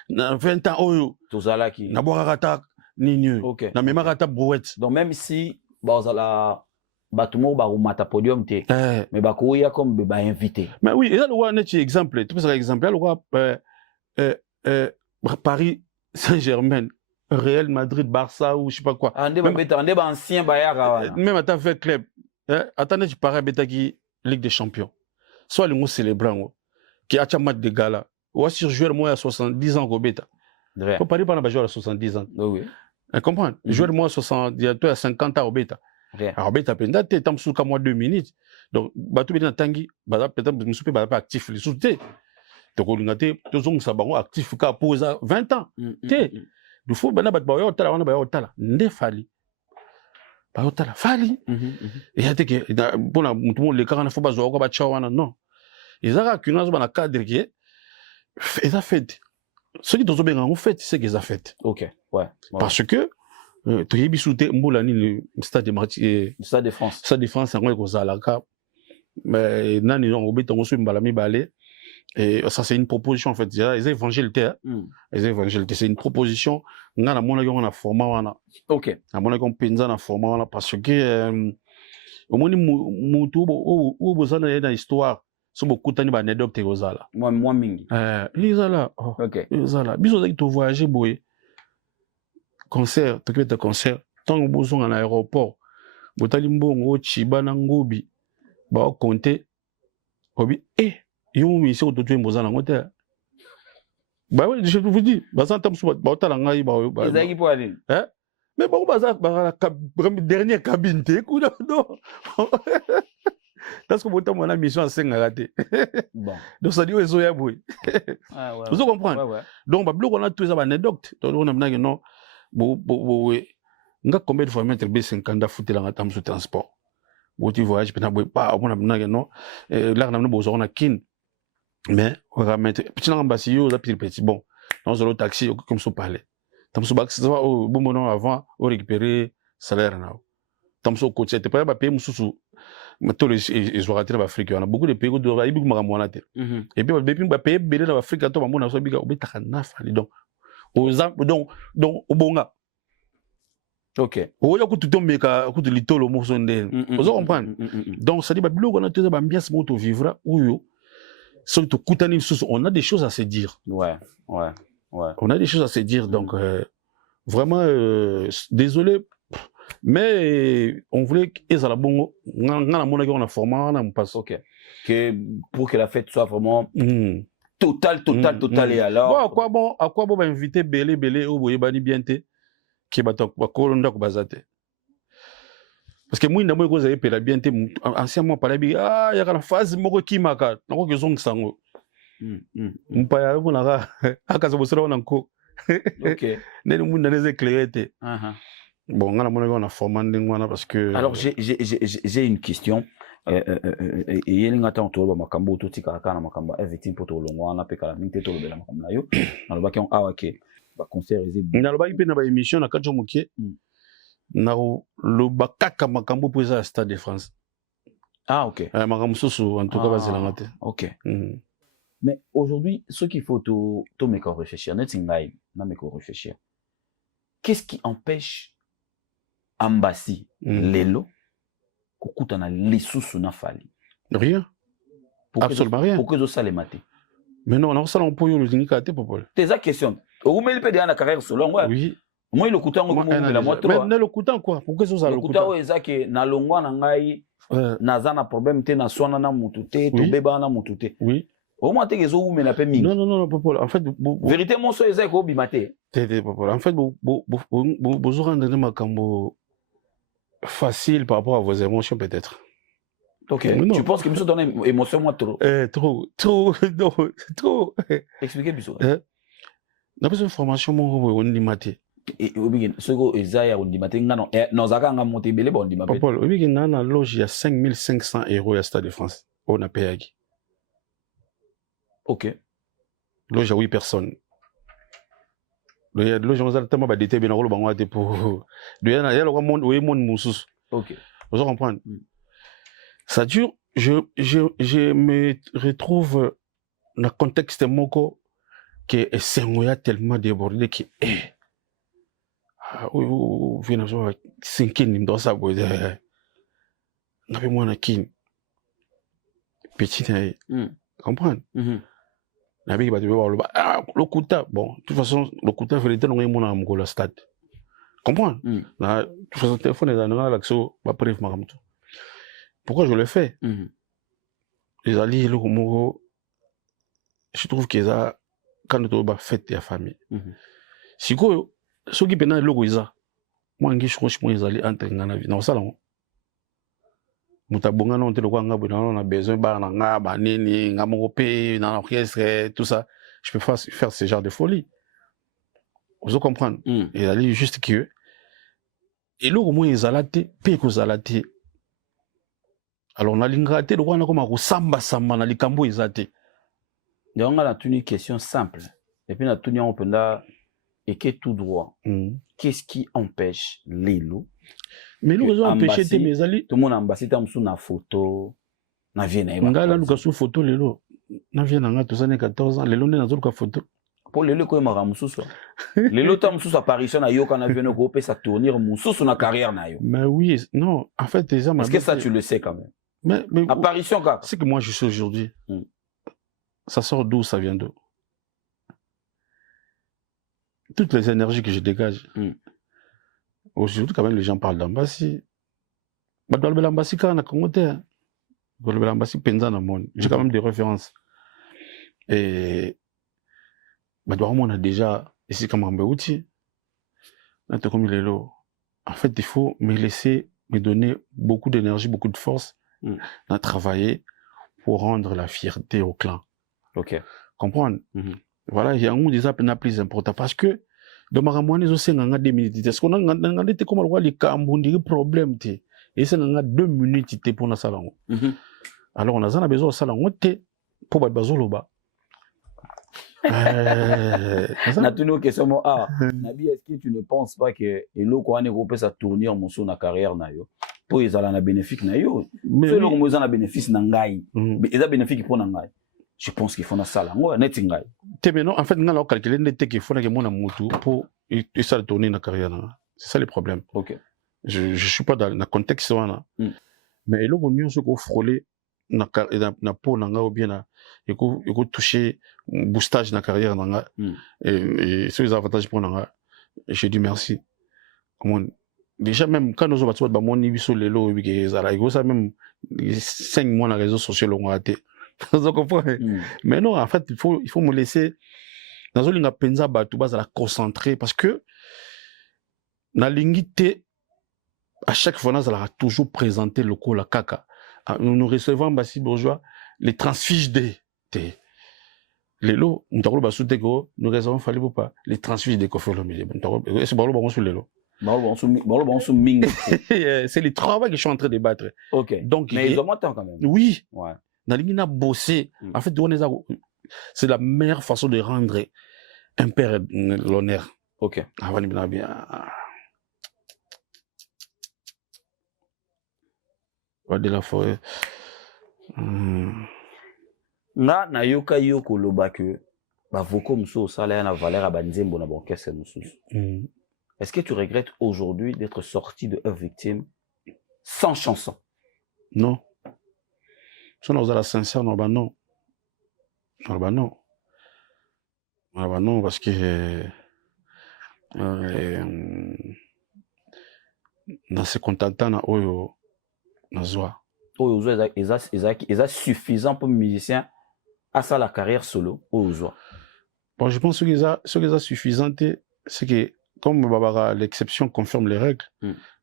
20 ans oyo tozala qui na boire rata nini na même rata brouette donc même si bah zala batumo ba umata podium te mais ba ko ya comme ba invité mais oui et là le roi net exemple tout ça exemple le roi Paris Saint-Germain Real Madrid Barça ou je sais pas quoi ande ba ancien bayara même attends fait club attendez tu parais beta qui Ligue des Champions soit le mot célébrant qui a match de gala ou sur joueur moi à 70 ans Robeta faut pas dire pas joueur à 70 ans oui comprends joueur moi à 60 à 50 ans Robeta alors Robeta penda te tam sous comme moi 2 minutes donc batou beta tangi ba peut-être me souper ba actif les sous-té donc on a été tous ça bango actif ka posa 20 ans té du faut bana bat ba yo tala wana ba yo tala ndefali baotala fali eyate ke mpona mutu mo lekaka na fo bazwa ko batya wana non ezaka kuna zo bana cadre ke eza fête soki tozobenga yango fête c'est que eza fête ok ouais parce que toyebi su te mbula nini stade de France yango ekozalaka mais nani donc obeta ngo so mbala mibale et ça c'est une proposition en fait les évangiles c'est une proposition nga na mona yango na format wana ok na mona yango penza na format wana parce que au moins mutu o bozana na histoire so bokutani ba anecdote kozala moi mingi ezala ok ezala biso zaki to voyager boye concert tokibeta concert tant bozonga na aéroport botali mbongo chiba na ngobi ba compter obi yo mission to tu mbozana ngote bah oui je vous dis bazan tam so ba otala ngai ba ezaki pour aller mais bon bazan ba dernière cabine te kuna non parce que bon temps la mission senga raté bon donc ça dit ezo ya boy vous comprendre ouais donc ba bloc on a tous ça anecdote donc on a maintenant non bo nga combien de fois mettre B50 foutela nga tam sur transport bo tu voyage pena boy pas on a maintenant non là on a besoin on a kin mais on va mettre petit l'ambassade yo za petit bon dans le taxi comme ça parler tam so bax ça au bon moment avant on récupérer salaire na tam so côté c'était pas ba payer mususu tous les Israéliens d'Afrique on a beaucoup de pays où doit y beaucoup magamona te et puis depuis ba payer belé dans Afrique to ba mona so biga obeta na fali donc donc obonga ok oya kututombeka kutu litolo mo so ndene vous comprendre donc ça dit ba biloko na teza ba ambiance mo to vivre uyo so to kutani susu on a des choses à se dire ouais on a des choses à se dire donc vraiment désolé mais on voulait ezala bongo ngana mona ko na format na passe ok que pour que la fête soit vraiment total et alors bon à quoi bon inviter belé au boyebani bien te ki bato bakolonda ko bazate parce que moi ndamo ko zaye pela bien te ancien moi parler bi ya kana phase moko kimaka nako ke zong sango mpaya ko na aka zo bosora na nko ok nene munda neze éclairé bon ngana mona ko na format ndingwana parce que alors j'ai une question et yelinga ta to ba makambo to tika kana makambo everything poto longwana pe kala minte to lobela makambo na yo na lobaki on awake ba concert ezé na lobaki pe na ba émission na kacho mokie na loba kaka makambo po za Stade de France ok makambo soso en tout cas bazela te ok mais aujourd'hui ce qu'il faut to me réfléchir net ngai na me réfléchir qu'est-ce qui empêche Ambassi lelo kokutana lisusu na fali rien absolument rien pour que zo salemate mais non on sala pour yo le tingika te popole tes question ou meli pe na carrière solo oui moi le kutango ko mo la moto mais le kutan quoi pourquoi zo sala le kutango ezaki na longwa na ngai naza na problème te na sona na mutu te to beba na mutu te oui au moins te zo umela pe mingi non popole en fait vérité mon so ezaki ko bimate te popole en fait bo zo rendre na makambo facile par rapport à vos émotions peut-être. Ok. Tu penses que monsieur donne une émotion moi trop? Trop. Expliquez Bissot. N'a pas une formation moi on dit maté. Et obi ce go ezaya on dit maté ngano non zaka nga monter belé bon dit maté. Paul obi ngana loge il y a 5500 € à Stade de France. On a payé. Ok. Loge à 8 personnes. Le gens ont tellement badité bien rôle bango ate pour il y a le monde oui monde musus ok vous comprenez ça dure je me retrouve dans contexte moko que sengoya tellement débordé que oui vient so 5 ans dans ça boy n'avait moi na kin petit comprendre Nabi va te voir le Kouta. Bon, de toute façon, le Kouta fait l'été, on est mon amour la stade. Comprends? De toute façon, le téléphone est dans l'accès, ma bref, ma ramto. Pourquoi je le fais? Les alliés, le Moro, je trouve qu'ils ont, quand tu as fait ta famille. Si quoi, ceux qui peuvent le Goïza, moi, je crois que je suis allé entrer dans la vie. Non, ça, là. Mutabonga non te lo kwanga bina on a besoin ba na nga ba nini nga mo pe na orchestre tout ça je peux faire ce genre de folie vous comprenez et aller juste que Et là, au moins, ils allaient, puis qu'ils allaient. Alors, on a l'ingraté, on a comme un samba samba, on a les cambo, ils allaient. Donc, on a une question simple. Et puis, on a tenu en pendant et qui est tout droit. Qu'est-ce qui empêche les loups? Mais nous, ils ont empêché tes mes alliés. Tout le monde a embassé sur une photo. Na vie na nga là, nous avons photo, les loups. Na vie na tous années 14 ans, les loups, nous avons photo. Pour les loups, comment ramoussous? Les loups, tu as moussous apparition na yo quand on a vu nos groupes, ça tournir moussous sur la carrière na yo. Mais oui, non, en fait, déjà, est-ce que ça, tu le sais quand même? Mais apparition, quoi. C'est que moi, je sais aujourd'hui. Ça sort d'où, ça vient d'où? Toutes les énergies que je dégage. Aujourd'hui, quand même, les gens parlent d'Ambassi. Bah, dans l'Ambassi, quand on a commenté, dans l'Ambassi, Penza dans le monde. J'ai quand même des références. Et, bah, on a déjà, ici, comme Ambéouti, là, comme il est là. En fait, il faut me laisser, me donner beaucoup d'énergie, beaucoup de force, à travailler pour rendre la fierté au clan. Ok. Comprendre? Voilà, il y a un des appels plus important parce que, dans ma ramouane, aussi, on a 2 minutes. Est-ce qu'on a été comme le roi, les camboundis, problème, et c'est on a 2 minutes pour la salon. Alors, on a besoin de salon, pour battre Bazoloba. Na tunu question mo Nabi, est-ce que tu ne penses pas que l'eau qu'on a groupé sa tournure mon sur na carrière na yo pour ils ont na bénéfice na yo c'est l'eau ils ont na bénéfice na ngai mais ils ont bénéfice pour na ngai je pense qu'il faut na sala ngo net ngai te mais non en fait ngala calculer net qu'il faut na que mon amutu pour et ça tourner na carrière na c'est ça le problème. OK, je suis pas dans le contexte là mais l'eau qu'on se ko frôler na peau na nga ou bien na il faut toucher boostage na carrière na nga et c'est les avantages pour na nga je dis merci comment déjà même quand nous avons ba mon ibiso lelo bige zara il faut ça même 5 mois na réseaux sociaux l'ont raté vous comprenez mais non en fait il faut me laisser dans une penza ba tout bas à la concentrer parce que na lingité à chaque fois nous allons toujours présenter le coup la caca. Nous recevons Bassi Bourgeois les transfiges des les lots nous recevons fallait pas les transfiges des Kofolomé c'est bon sur les lots c'est le travail que je suis en train de battre. OK, donc mais ils ont moins de temps quand même. Oui, ouais. Nalingina bossé en fait c'est la meilleure façon de rendre un père l'honneur. OK, de la forêt. Nga na yoka yoko loba que ba voko muso sala na valeur a banzembo na orchestre muso. Est-ce que tu regrettes aujourd'hui d'être sorti de Œuvre Victime sans chanson? Non. Si on a la sincère, non, bah non. Non, bah non. Ah bah non, parce que dans ce contentant na oyo na zoa. Oyo zoa est suffisant pour musicien à ça la carrière solo oyo zoa. Bon, je pense que ça suffisant c'est que comme Babara l'exception confirme les règles,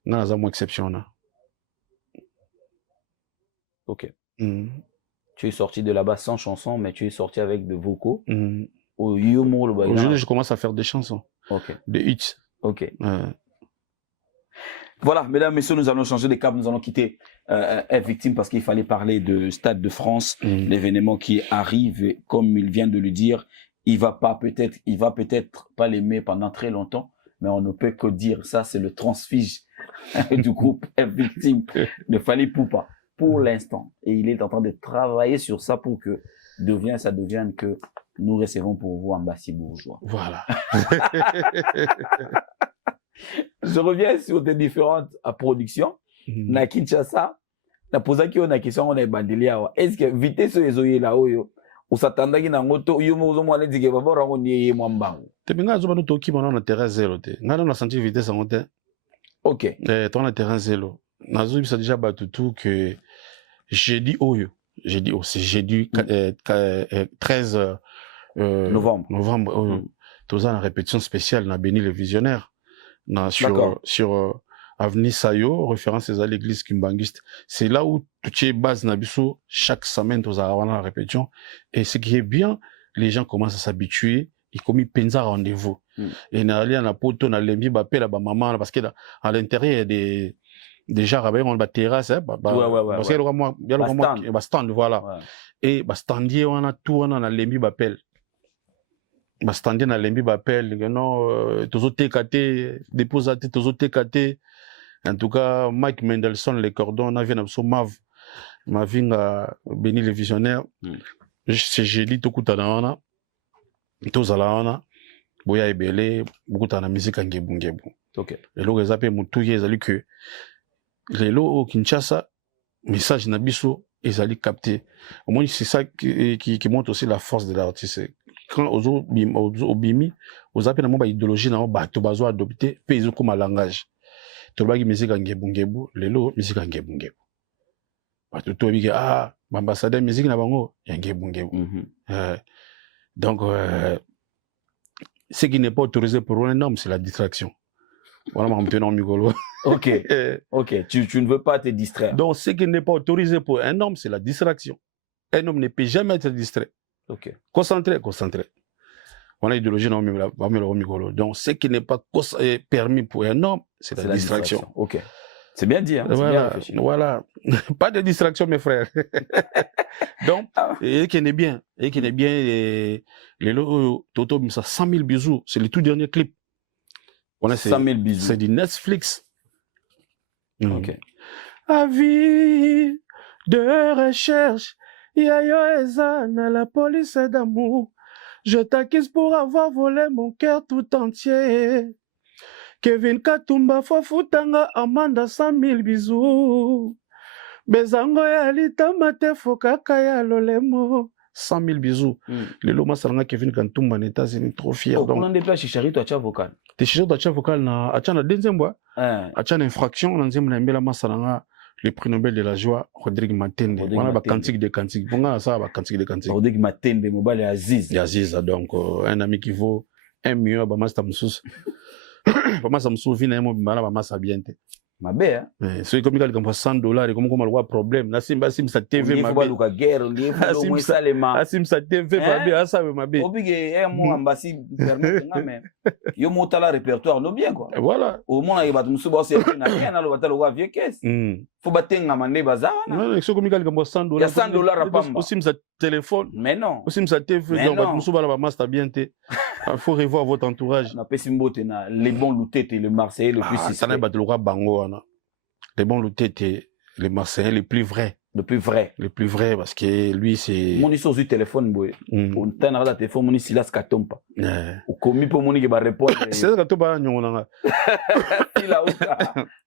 n'a pas moins exception là. OK. Tu es sorti de là-bas sans chanson, mais tu es sorti avec de vocaux. Aujourd'hui, je commence à faire des chansons. OK. Des hits. OK. Voilà, mesdames, messieurs, nous allons changer de cap, nous allons quitter Victime parce qu'il fallait parler de Stade de France, l'événement qui arrive, et comme il vient de le dire, il va peut-être pas l'aimer pendant très longtemps, mais on ne peut que dire ça, c'est le transfige du groupe Victime de Fally Ipupa pour l'instant. Et il est en train de travailler sur ça pour que ça devienne que nous recevons pour vous Ambassi Bourgeois. Voilà. Je reviens sur tes différentes productions. Na Kinshasa, na posa ki na question on est bandeli awa. Est-ce que vitesse ezoye la oyo ou s'attendaki na ngoto yo mo zo mwana dike baba rango ni ye mwambango. Te binga zo bano toki bana na terrain zéro te. Ngana na senti vitesse en te. OK. Toi na terrain zéro. Na zo bisa déjà batutu que j'ai dit oyo. J'ai dit c'est jeudi 13 novembre. Toza na répétition spéciale na Béni le Visionnaire. Sur Avenue Sayo, référence à l'église Kimbangiste. C'est là où tout est base Nabiso, chaque semaine, nous avons la répétition. Et ce qui est bien, les gens commencent à s'habituer, et comme ils pensent à rendez-vous. Et nalia na poto na lembi ba pela ba maman parce que à l'intérieur il y a des gens avec on ba terrasse parce que moi il y a le stand voilà. Et ba standier on a tout on a lembi ba pel. Ba standier na lembi ba pel non tozo TKT déposate tozo TKT. En tout cas Mike Mendelssohn les cordons on a vu na so ma vinga béni le visionnaire. C'est jeudi tout kutana tozala wana boya ebele bokutana musique ngebu. OK. Lelo ezape mutuye ezali que lelo au Kinshasa message na biso ezali capté. Au moins c'est ça qui montre aussi la force de l'artiste. Quand ozo bimi ozape na mo idéologie na ba to bazo adopter pe ezo comme langage. To bagi musique ngebu lelo musique ngebu. Ba to bi ambassadeur musique na bango ya ngebu. Donc ce qui n'est pas autorisé pour un homme c'est la distraction. Voilà mon petit Migolo. OK. OK, tu ne veux pas te distraire. Donc ce qui n'est pas autorisé pour un homme c'est la distraction. Un homme ne peut jamais être distrait. OK. Concentré. On a idéologie non Migolo. Donc ce qui n'est pas permis pour un homme c'est la distraction. OK. C'est bien dit, hein? Voilà. Pas de distraction, mes frères. Donc, et qui est bien, les Toto, ça 100 000 bisous. C'est le tout dernier clip. 100 000 bisous. C'est du Netflix. OK. Avis de recherche. Yayo Ezana, la police d'amour. Je t'accuse pour avoir volé mon cœur tout entier. Kevin Katumba Fafutanga Amanda 100 000 bisous. Bezango ya litamate fokaka ya lolemo. 100 000 bisous. Le loma saranga Kevin Katumba en États-Unis trop fier. Donc on déplace chez Charito à vocal. T'es chez Charito à vocal na achana deuxième bois. Achana infraction on deuxième na mbela masaranga le prix Nobel de la joie Rodrigue Matende. On a ba cantique de cantique. Bonga ça ba cantique de cantique. Rodrigue Matende mobile et Aziz. Aziz donc un ami qui vaut 1 million ba master msous. Pas ça me souvient na mo bimana ba masa bien te. Mabe so comme il comme $100 et comme le problème na simba sim sa TV mabe. Il faut pas guerre, il faut moins salema. Asim sa TV mabe asa mabe. Obige mo ambassi permettre mais yo motala répertoire no bien quoi. Voilà. Au moins il va tout suba c'est na rien na lo batalo wa vieux caisse. Faut batenga mande bazana. Non, so comme il comme $100. Il y a $100 à pamba. Aussi sa téléphone. Mais non. Aussi sa TV donc ba musuba la master bien te. Il faut revoir votre entourage. Na pesimbote na les bons loutés le Marseillais le plus ça n'a pas de loi bango na. Les bons loutés les Marseillais les plus vrais. Le plus vrai. Le plus vrai parce que lui c'est mon sur du téléphone boy. On t'a na téléphone mon Silas Katompa. Au commis pour mon qui va répondre. Silas Katompa nyona.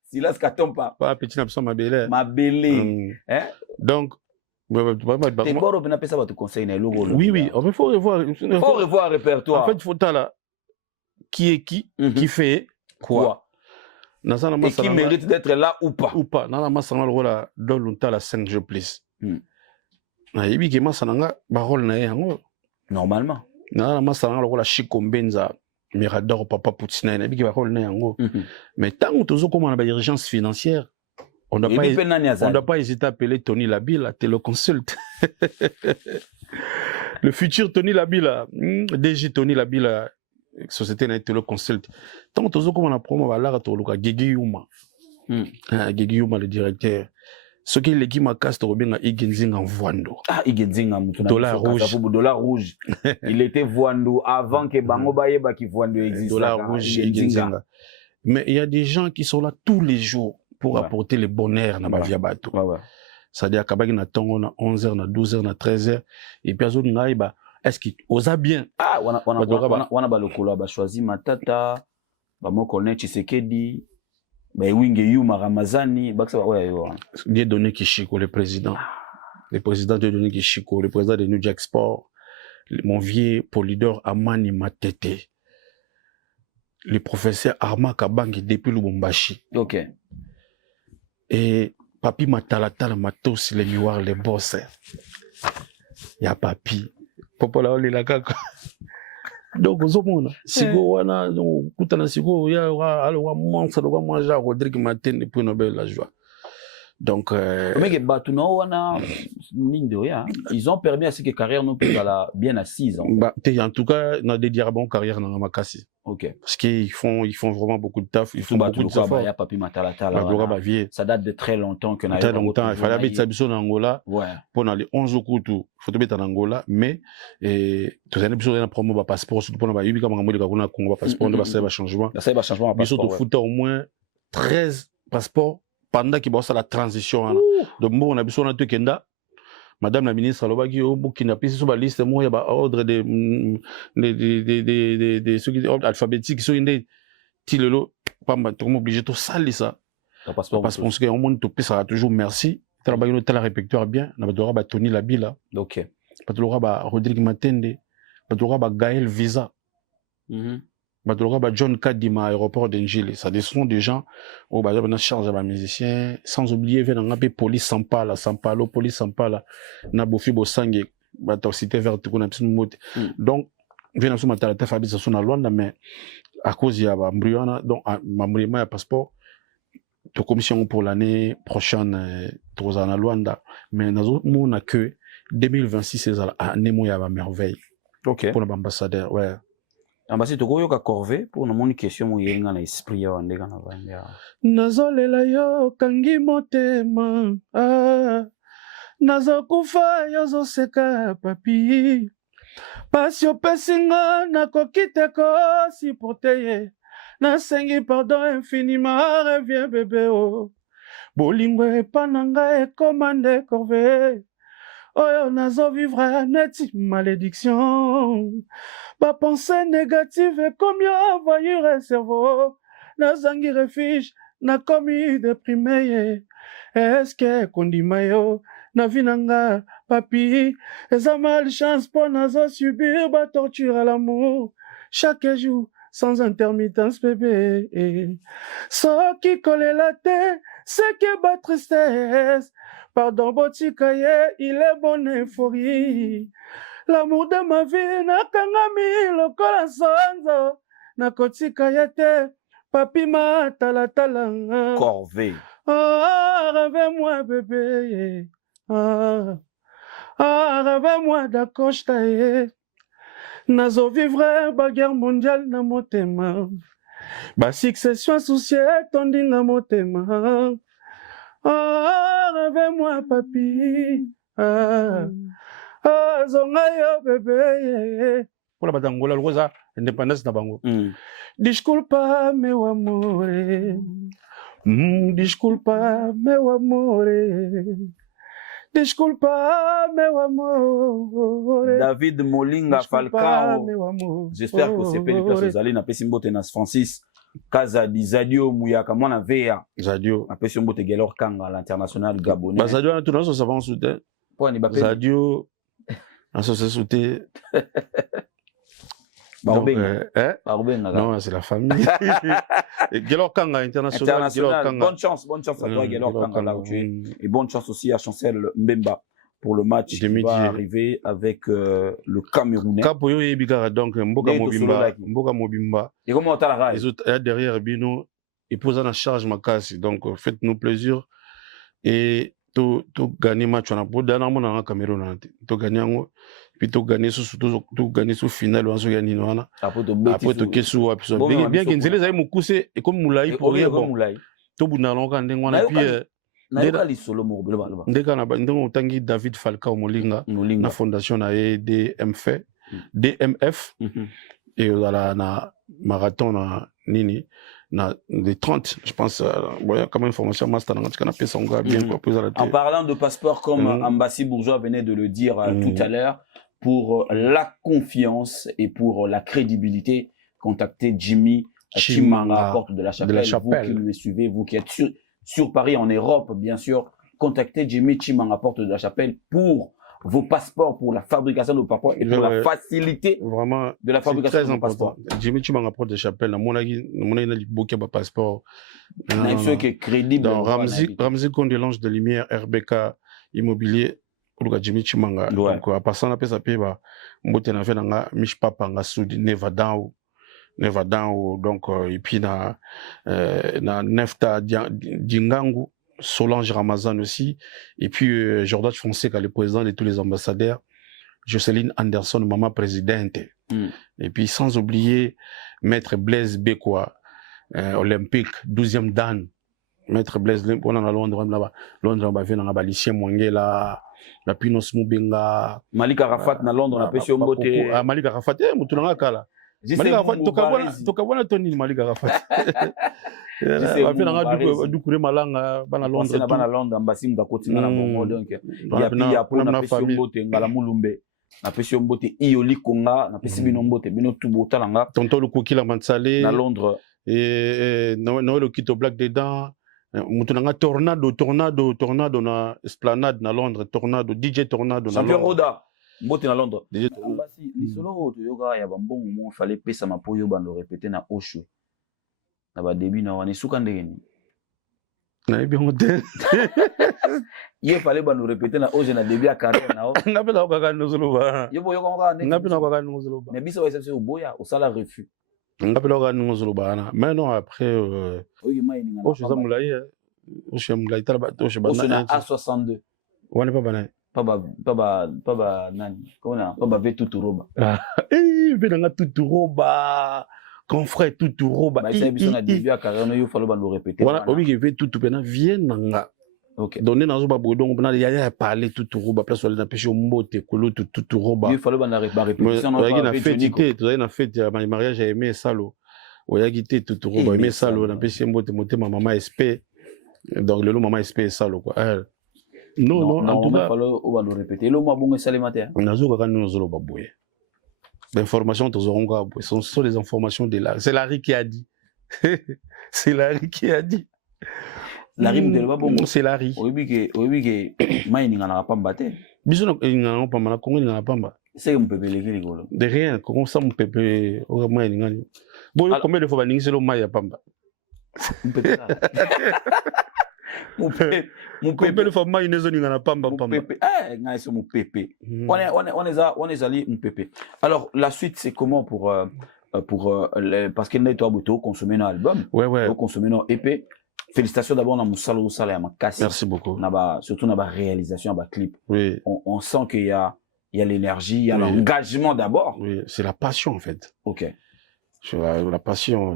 Silas Katompa. Pas petit n'absent ma belle. Ma belle. Hein? Donc t'es bon on appelle ça votre conseil na logo. Oui, il faut revoir. Il faut revoir le répertoire. En fait, il faut là qui est qui fait quoi. Et qui mérite d'être là ou pas. Ou pas. Dans la masse, on a le rôle dans l'unta la 5 jeux plus. Et puis, masse, on a le rôle normalement. Dans la masse, on a le rôle Chikombenza, Mirador, Papa Poutine, et puis, le rôle mais tant que on a une urgence financière, on ne doit pas hésiter à appeler Tony Labille, téléconsulte. Le futur Tony Labille, DG Tony Labille, société na téléconsulte. Tant que on a promo à l'art to luka Gigi Yuma. Gigi Yuma le directeur. Ce qui l'équipe m'a casse to bien Igenzinga Voando. Igenzinga dollar rouge. Il était Voando avant que Bango Bayeba qui Voando existe. Dollar rouge Igenzinga. Mais il y a des gens qui sont là tous les jours pour apporter le bonheur dans ma vie à bateau. C'est-à-dire qu'à na tongo na 11h, na 12h, na 13h et puis azon ngaiba est-ce qu'il osa bien? Wana balokolo ba choisi Matata, ba moko ne Tshisekedi, ba Winge Yuma Ramazani, baksa ouais yo. Dieudonné Kishiko le président. Le président Dieudonné Kishiko, le président de New Jack Sport, mon vieux Polydor Amani Matete. Le professeur Arma Kabangi depuis Lubumbashi. OK. Et Papi Matalata Matos les miroirs les boss. Ya Papi Popola oli la kaka. Donc ozomona siko wana kutana siko ya alo wa monsa do manja Rodrigue Matende pour Nobel la joie. Donc, Mais mine de rien, ils ont permis à ce que carrière nous puisse bien assise. En tout cas, on a des bon carrière dans ma casse. Ok. Parce qu'ils font vraiment beaucoup de taf. Ils font beaucoup de efforts. Ça date de très longtemps que très longtemps. Il fallait habiter en Angola. Ouais. Pour aller 11 coups, il faut te mettre en Angola. Mais, tout ça, il y a un promo, passeport, surtout pour nous, passeport, il y a changement. Ça va changement. Mais surtout, il faut au moins 13 passeports pendant qu'il y a la transition. Donc, bon, on a besoin de Kenda. Madame la ministre, elle a dit qu'il y a sur la liste, il y a ordre de ceux alphabétiques, ceux qui sont obligés de salir ça. Parce que au monde ça toujours merci. Travailler dans tel répertoire bien, na badora ba Tony Labila. OK. Badora ba Rodrigue Matende, badora ba Gaël Visa. Badora ba John Kadima aéroport d'Engile. Ça sont des gens au ba na charge ba musiciens, sans oublier venanga pe police Sampala, Sampalo police Sampala na bofi bosange ba cité verte ko na psin mote. Donc vient sur ma tête Fabrice sur na Luanda mais à cause ya ba mbriana donc ma mbrima ya passeport de commission pour l'année prochaine à Luanda mais nous on que 2026 c'est année mo ya ba merveille. OK. Pour l'ambassadeur ouais. Ambassadeur ko yoka Corvée pour une question mo yenga na esprit ya ndeka na vanya. Nazolela yo kangi motema nazokufa yo zoseka papi Pasio pesinga na kokite ko si porteye nasengi pardon infiniment reviens bébé oh bolingwe pananga e commande Corvée oyo nazo vivre neti malédiction ba pensée négative et comme yo envahir le cerveau nazangi refuge na komi déprimé est-ce que kondima yo na vinanga papi eza malchance pour nazo subir ba torture à l'amour chaque jour sans intermittence bébé soki kolela te c'est que ba tristesse pardon botikaye il est bon euphorie l'amour de ma vie nakangami lokola sanzo nakotika ye te papi matalatala Corvée. Rêve-moi bébé rêve-moi d'accroche nazo vivre ba guerre mondiale na motema ba succession soucié tondinga motema rêve-moi papi zonga yo bébé pour la batangola rosa indépendance na bango disculpa meu amore disculpa meu amore disculpa meu amore David Molinga Falcao. J'espère que c'est pas les places na pesimbote na Francis Kazadi Zadio Muyaka mwana Vea Zadio na pesimbote Gelor Kanga l'international gabonais. Ba Zadio na tout ça va en soutien. Zadio associé soutien. Non, c'est la famille. Gelor Kanga international. Bonne chance à toi Gelor Kanga là où tu es. Et bonne chance aussi à Chancel Mbemba pour le match qui va arriver avec le Camerounais. Kapoyo Ebigara donc Mboka Mobimba. Et comment on t'a la les autres derrière Bino ils posent en charge ma casse donc faites-nous plaisir et tout gagner match on a pour dernièrement dans Cameroun tout gagner puis tout gagner sous finale on se gagne non après tout kesu bien que nzele za mukuse et comme Moulay pour rien bon tout bunalon quand ngwana puis ndeka na ndongo tangi David Falcao Molinga na fondation na DMF et na marathon na nini na des 30 je pense comme information master en parlant de passeport comme Ambassi Bourgeois venait de le dire tout à l'heure pour la confiance et pour la crédibilité contactez Jimmy Chimanga porte de la Chapelle. Vous qui me suivez vous qui êtes sur Paris en Europe bien sûr contactez Jimmy Chimanga porte de la Chapelle pour vos passeports, pour la fabrication de vos passeports et pour la facilité vraiment de la fabrication de vos passeports. Jimmy Chimanga porte de Chapelle, mon avis, beaucoup de passeports. Ceux qui est crédible. Ramzi Condelange de Lumière, RBK Immobilier, pour Jimmy Chimanga. Donc, à passant la pesa peba, mbote na fait nga mish papa nga sudi Nevadao. Donc, et puis na Nefta Dingangu. Solange Ramazan aussi, et puis Jordan Fonseca, le président de tous les ambassadeurs, Jocelyne Anderson, maman présidente, et puis sans oublier Maître Blaise Bekwa, Olympique, 12e Dan, Maître Blaise, on en a Londres, Londres, on va venir à Lucien Mwangela, la Pinos Moubenga, Malik Arafat na Londres, na Pession Mbote. Malik Arafat, Moutoulanga Kala. Malik Arafat, Tokabwana Tony, Malik Arafat. Dukure malanga bana Londres bana Londres mbasi mutakotinga na bongo donc ya pia pour na Pession Mbote ngala mulumbe na Pession Mbote ioli konga na pesi bino mbote bino tubota langa tonto lukukila mansale na Londres et no le kito black dedans mutunanga tornado na esplanade na Londres tornado DJ tornado na Champion Roda mbote na Londres basi lisolo to yoga ya bambongo mo fallait pesa mapoyo bando répéter na Oshwe na ba début na wana suka ndengeni na ebi hotel ye fallait bando répéter na Oshwe na début ya carrière na ngapela okaka nozoloba yo boyo konga ngapela okaka nozoloba mais biso ba exception oboya au sala refus ngapela okaka nozoloba na maintenant après oyi mai ninga Oshwe za mulai Oshwe mulai tala ba Oshwe ba na A62 wana pa bana pas ba nani comment pas ba vetuturoba venanga tuturoba confrère tuturoba ba ça biso na début ya carrière no yo fallait bando répéter voilà obi ke vetutu pena vienanga OK donner na zo ba bodongo pena ya parler tuturoba place wala na pêcher mbote kolo tuturoba il fallait bando répétition no ba fête tu na fête ya mariage à aimer salo oya gité tuturoba aimer salo na pêcher mbote motema maman SP donc le maman SP salo quoi non en tout cas on va le répéter le mois bon salé matin nazo ka nous zolo baboye l'information to zonga boye ce sont les informations de là c'est Larry qui a dit c'est Larry qui a dit Larry mudele ba bon c'est Larry oyebi ke mining na pamba te biso na ngana pamba na Congo ngana pamba c'est un peu belé ligolo de rien comment ça mon pépé o mining ngani bon combien de fois baningi c'est le maya pamba mon pépé le format une zone ngana pamba pamba ngai c'est mon pépé on est allé mon pépé alors la suite c'est comment pour parce qu'il n'est pas beaucoup consommer un album ouais consommer un EP félicitations d'abord dans mon salon à ma casse merci beaucoup surtout dans la réalisation dans clip oui on sent qu'il y a l'énergie il y a l'engagement d'abord oui c'est la passion en fait OK la passion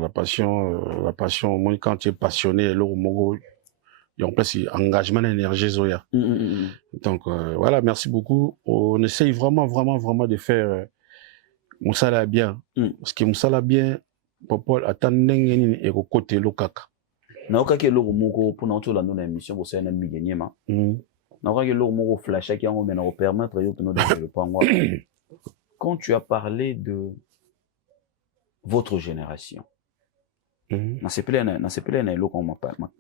moi quand tu es passionné le mogo et en place engagement énergie zoya donc voilà merci beaucoup on essaye vraiment de faire musala bien parce que musala bien popol atandenge nini e ko côté lokaka na okaki eloko moko pour na otolanda na émission bo sena migenyema na okaki eloko moko flash ki yango mena ko permettre yo to développer ngwa quand tu as parlé de votre génération na sepele na eloko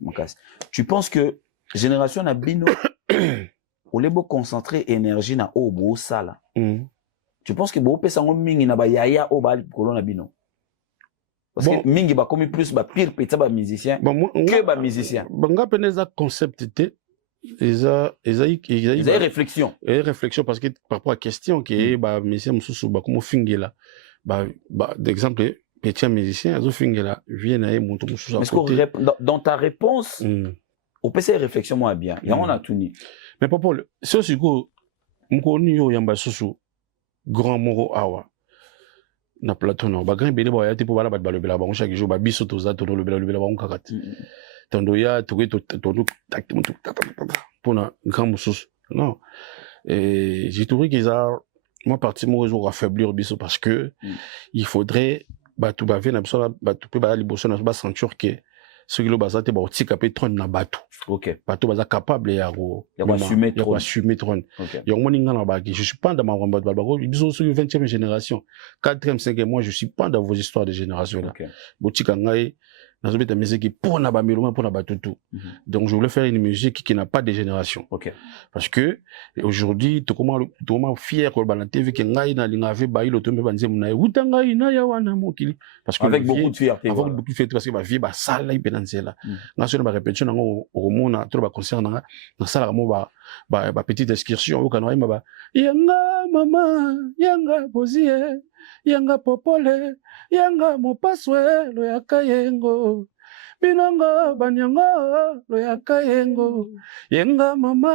makasi tu penses que génération na bino olebo concentrer énergie na obo sala tu penses que bo pesa ngo mingi na ba yaya o ba kolona bino parce que mingi ba comme plus ba pire peta ba musicien que ba musicien nga peneza concept te eza réflexion parce que par rapport à question que ba musicien mususu ba comme fingela ba d'exemple petit musicien azo fingela vient na muntu mususu à côté dans ta réponse au PC réflexion moi bien il y en a tout ni mais papa c'est aussi go mkoni yo yamba susu grand moro awa na plateau na ba grand bele ba ya te po bala ba balobela ba chaque jour ba biso toza to lobela ba kakati tondo ya to tondo takti mutu pona grand mususu non et j'ai trouvé qu'ils a moi parti mon jour affaiblir biso parce que il faudrait batu ba vena biso batu pe ba liboso na ba sentir que ce qui lo bazate ba otika pe trône na batu OK batu baza capable ya assumer trône ya moninga na ba je suis pas dans ma ramba ba biso sur 20e génération 4e 5e moi je suis pas dans vos histoires de génération là botika ngai na zobeta musique pour na ba meloma pour na batutu donc je voulais faire une musique qui n'a pas de génération parce que aujourd'hui to comment fier ko ba na TV que ngai na linga ve ba ilo tombe banze muna utanga ina ya wana mokili parce que avec beaucoup de fierté parce que ba vie ba sala ibena nzela na so ba répétition ngo romona to ba concert na sala mo ba petite excursion au kanoi ba yanga mama yanga bozie yanga popole yanga mopaswe lo yakayengo binanga banyanga loyaka yengo yenga mama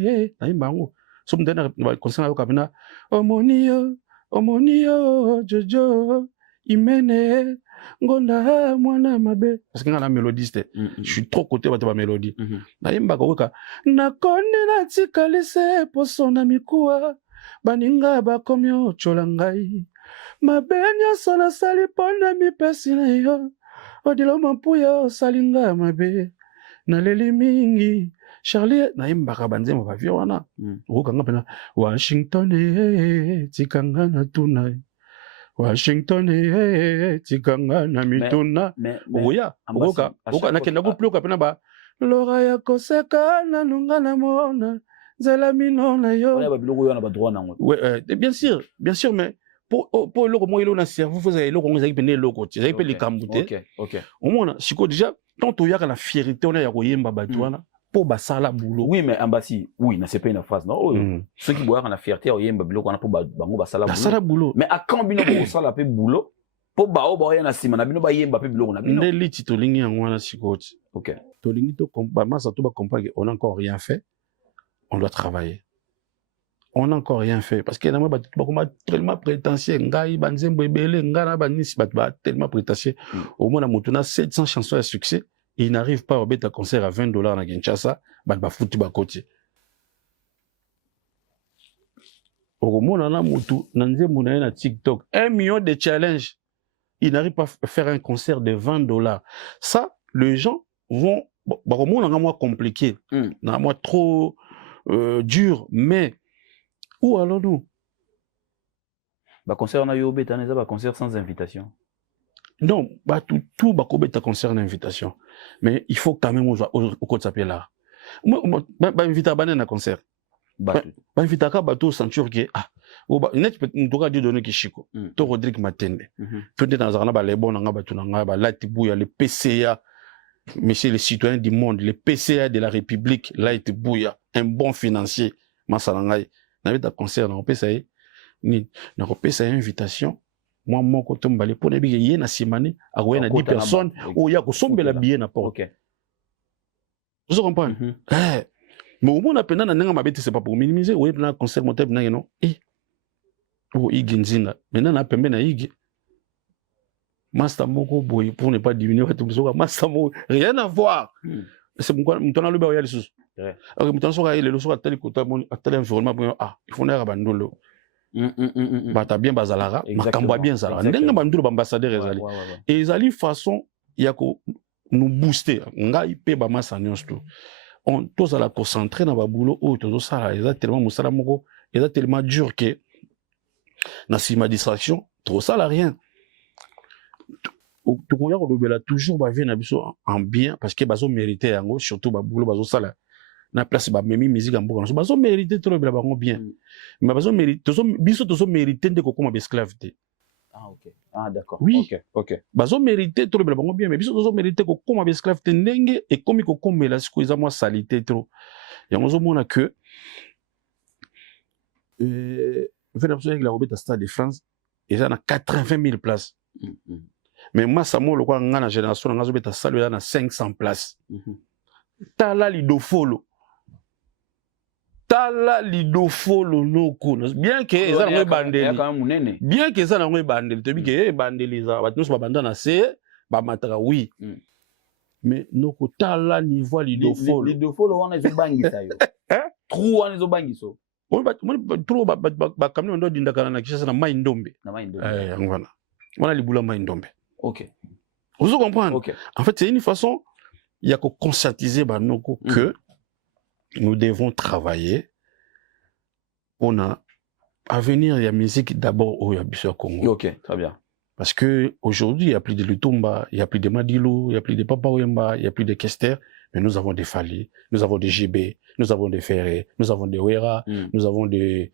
ye naimba ngo so mdena concert yo kabina omoniyo jojo imene ngonda mwana mabe parce que ngana mélodiste je suis trop côté ba mélodie naimba ko ka nakonde na tikalise poso na mikuwa baninga bakomi ochola ngai mabe nyonso nasali mpona mipesi na yo odilo mampuya osali nga mabe naleli mingi Charlie naimbaka banzembo bavio wana okokanga mpena Washington tikanga na tuna Washington tikanga na mituna oya okoka nakenda koploka mpena ba lora ya koseka nanunga na mona nzela mino na yo bien sûr mais pour le comment il a cerveau vous avez le comment ils appellent le côté ils appellent les camboutés OK au moins siko déjà tant il y a la fierté on a ya koyemba batwana pour basala boulot oui mais ambasi oui na c'est pas une phrase non ceux qui boire la fierté oyemba biloko na pour bango basala boulot mais à quand bino ko sala pe boulot pour ba o ba ya na sima na bino ba yemba pe biloko na bino ndeli titolingi yango na siko OK tolingi to ba masa to ba comprendre on a encore rien fait on doit travailler. On n'a encore rien fait parce que nous sommes tellement prétentieux. Ngai banzembo ebele ngana banisi bat tellement prétentieux. Au moins on a 700 chansons à succès. Il n'arrive pas au bêta concert à $20 na Kinshasa, ba foutu ba côté. Au moins on a mutu nanzembo na TikTok 1 million de challenges. Il n'arrive pas à faire un concert de $20. Ça, les gens vont au moins on a moins compliqué, on a moins trop dur, mais où allons-nous? Bah concert on a eu au bêta, bah concert sans invitation. Non, bah tout bah bêta concert en invitation. Mais il faut quand même au côté s'appeler là. Bah inviter à un concert. Bah inviter à bateau ceinture qui bah net peut nous toka donner qui chico. To Rodrigue Matende. Tout dans zana bah les bons nga batu nga bah Light Bouya le PCA. Monsieur les citoyens du monde, le PCA de la République, Light Bouya, un bon financier, Massalangai. N'avait un concert dans le PCA, ni dans le PCA invitation. Moi, mon côté, je vais pour les billets, il y a 6 semaines, il y a 10 personnes, où il y a que billet n'a pas. Vous comprenez? Mais au moins, on a pas c'est pas pour minimiser, oui, un concert, non? Oh, Iginzina. Maintenant, on a permis na Ig. Master Moko Boy, pour ne pas diminuer, Master Moko, rien à voir. C'est pourquoi, nous avons le barrière de sous. Alors, nous avons le soir à tel côté, à tel environnement, il faut abandonner. Bata bien bazalara, makamba bien zalara. Ndenga bandulu ambassadeur ezali. Et ezali façon ya ko nous booster. Ngai pe ba masa nyonso. On tous à la concentrer dans ba boulot o tozo sala, eza tellement musala moko, eza tellement dur que na sima distraction, trop ça la rien. Tu koya ko lobela toujours ba vie na biso en bien parce que bazo mériter yango surtout ba boulot bazo sala. Na place ba memi musique en boka so bazo mériter trop bela bango bien mais bazo mériter biso tozo mériter ndeko koma esclave te OK d'accord oui OK bazo mériter trop bela bango bien mais biso tozo mériter ko koma esclave te ndenge et komi ko komela siko eza moi salité trop yango zo mona que venez avec la Robert Stade de France ils en a 80 000 places mais moi ça mo le quoi ngana génération ngazo beta salle il y en a 500 places tala lidofolo tala lidofolo loko bien que eza na bandeli bien que eza na bandeli te bi que bandeli za ba tous ba bandana c'est ba mataka oui mais noko tala niveau lidofolo wana zo bangisa yo trou wana zo bangiso trou ba camion ndo dinda kana na Kinshasa na mai ndombe ngwana wana libula mai ndombe OK vous comprenez en fait c'est une façon il y a qu'à conscientiser que nous devons travailler pour avenir la musique d'abord au Congo. OK, très bien. Parce que aujourd'hui il y a plus de Lutumba, il y a plus de Madilo, il y a plus de Papa Wemba, il y a plus de Kester, mais nous avons des Fali, nous avons des GB, nous avons des Ferré, nous avons des Wera, nous avons des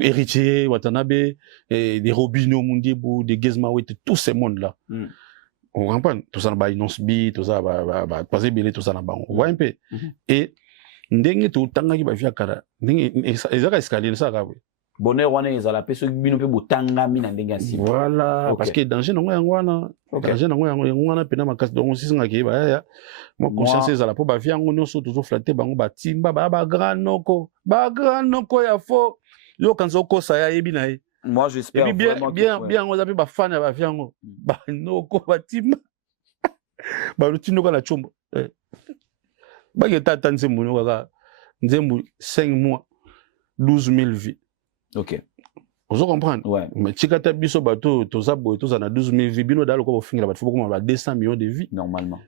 héritiers Watanabe, des Robino Mundibu, des Gezmawet, tous ces mondes là. On comprend tout ça na Inosbi, tout ça passer belé tout ça na bango. Vous voyez un peu. Et ndenge to tanga ki ba via kara, ndenge ezaka escalier ça ka we. bonheur wana ezala pe soki bino pe botanga mina ndenge ya nsima. Voilà, Ok. parce que danger nango yango wana, Ok. danger nango yango wana pena makasi donc osisanga ke ya moi conscience ezala po ba vie yango nyonso toujours flatter bango batimba ba grand noko ya fo yo kanzo kosa ya yebi na ye. Moi j'espère vraiment bien on a pe ba fan ya ba vie yango ba noko batimba ba lutino ka la chombo. Ba ke tata nzembo no kaka nzembo 5 mois 12 000 vies. OK. Vous comprenez? Ouais. Mais Chikata biso bato toza boy toza na 12 000 vies bino dalo ko fingira bato faut comme 200 millions de vies Normalement.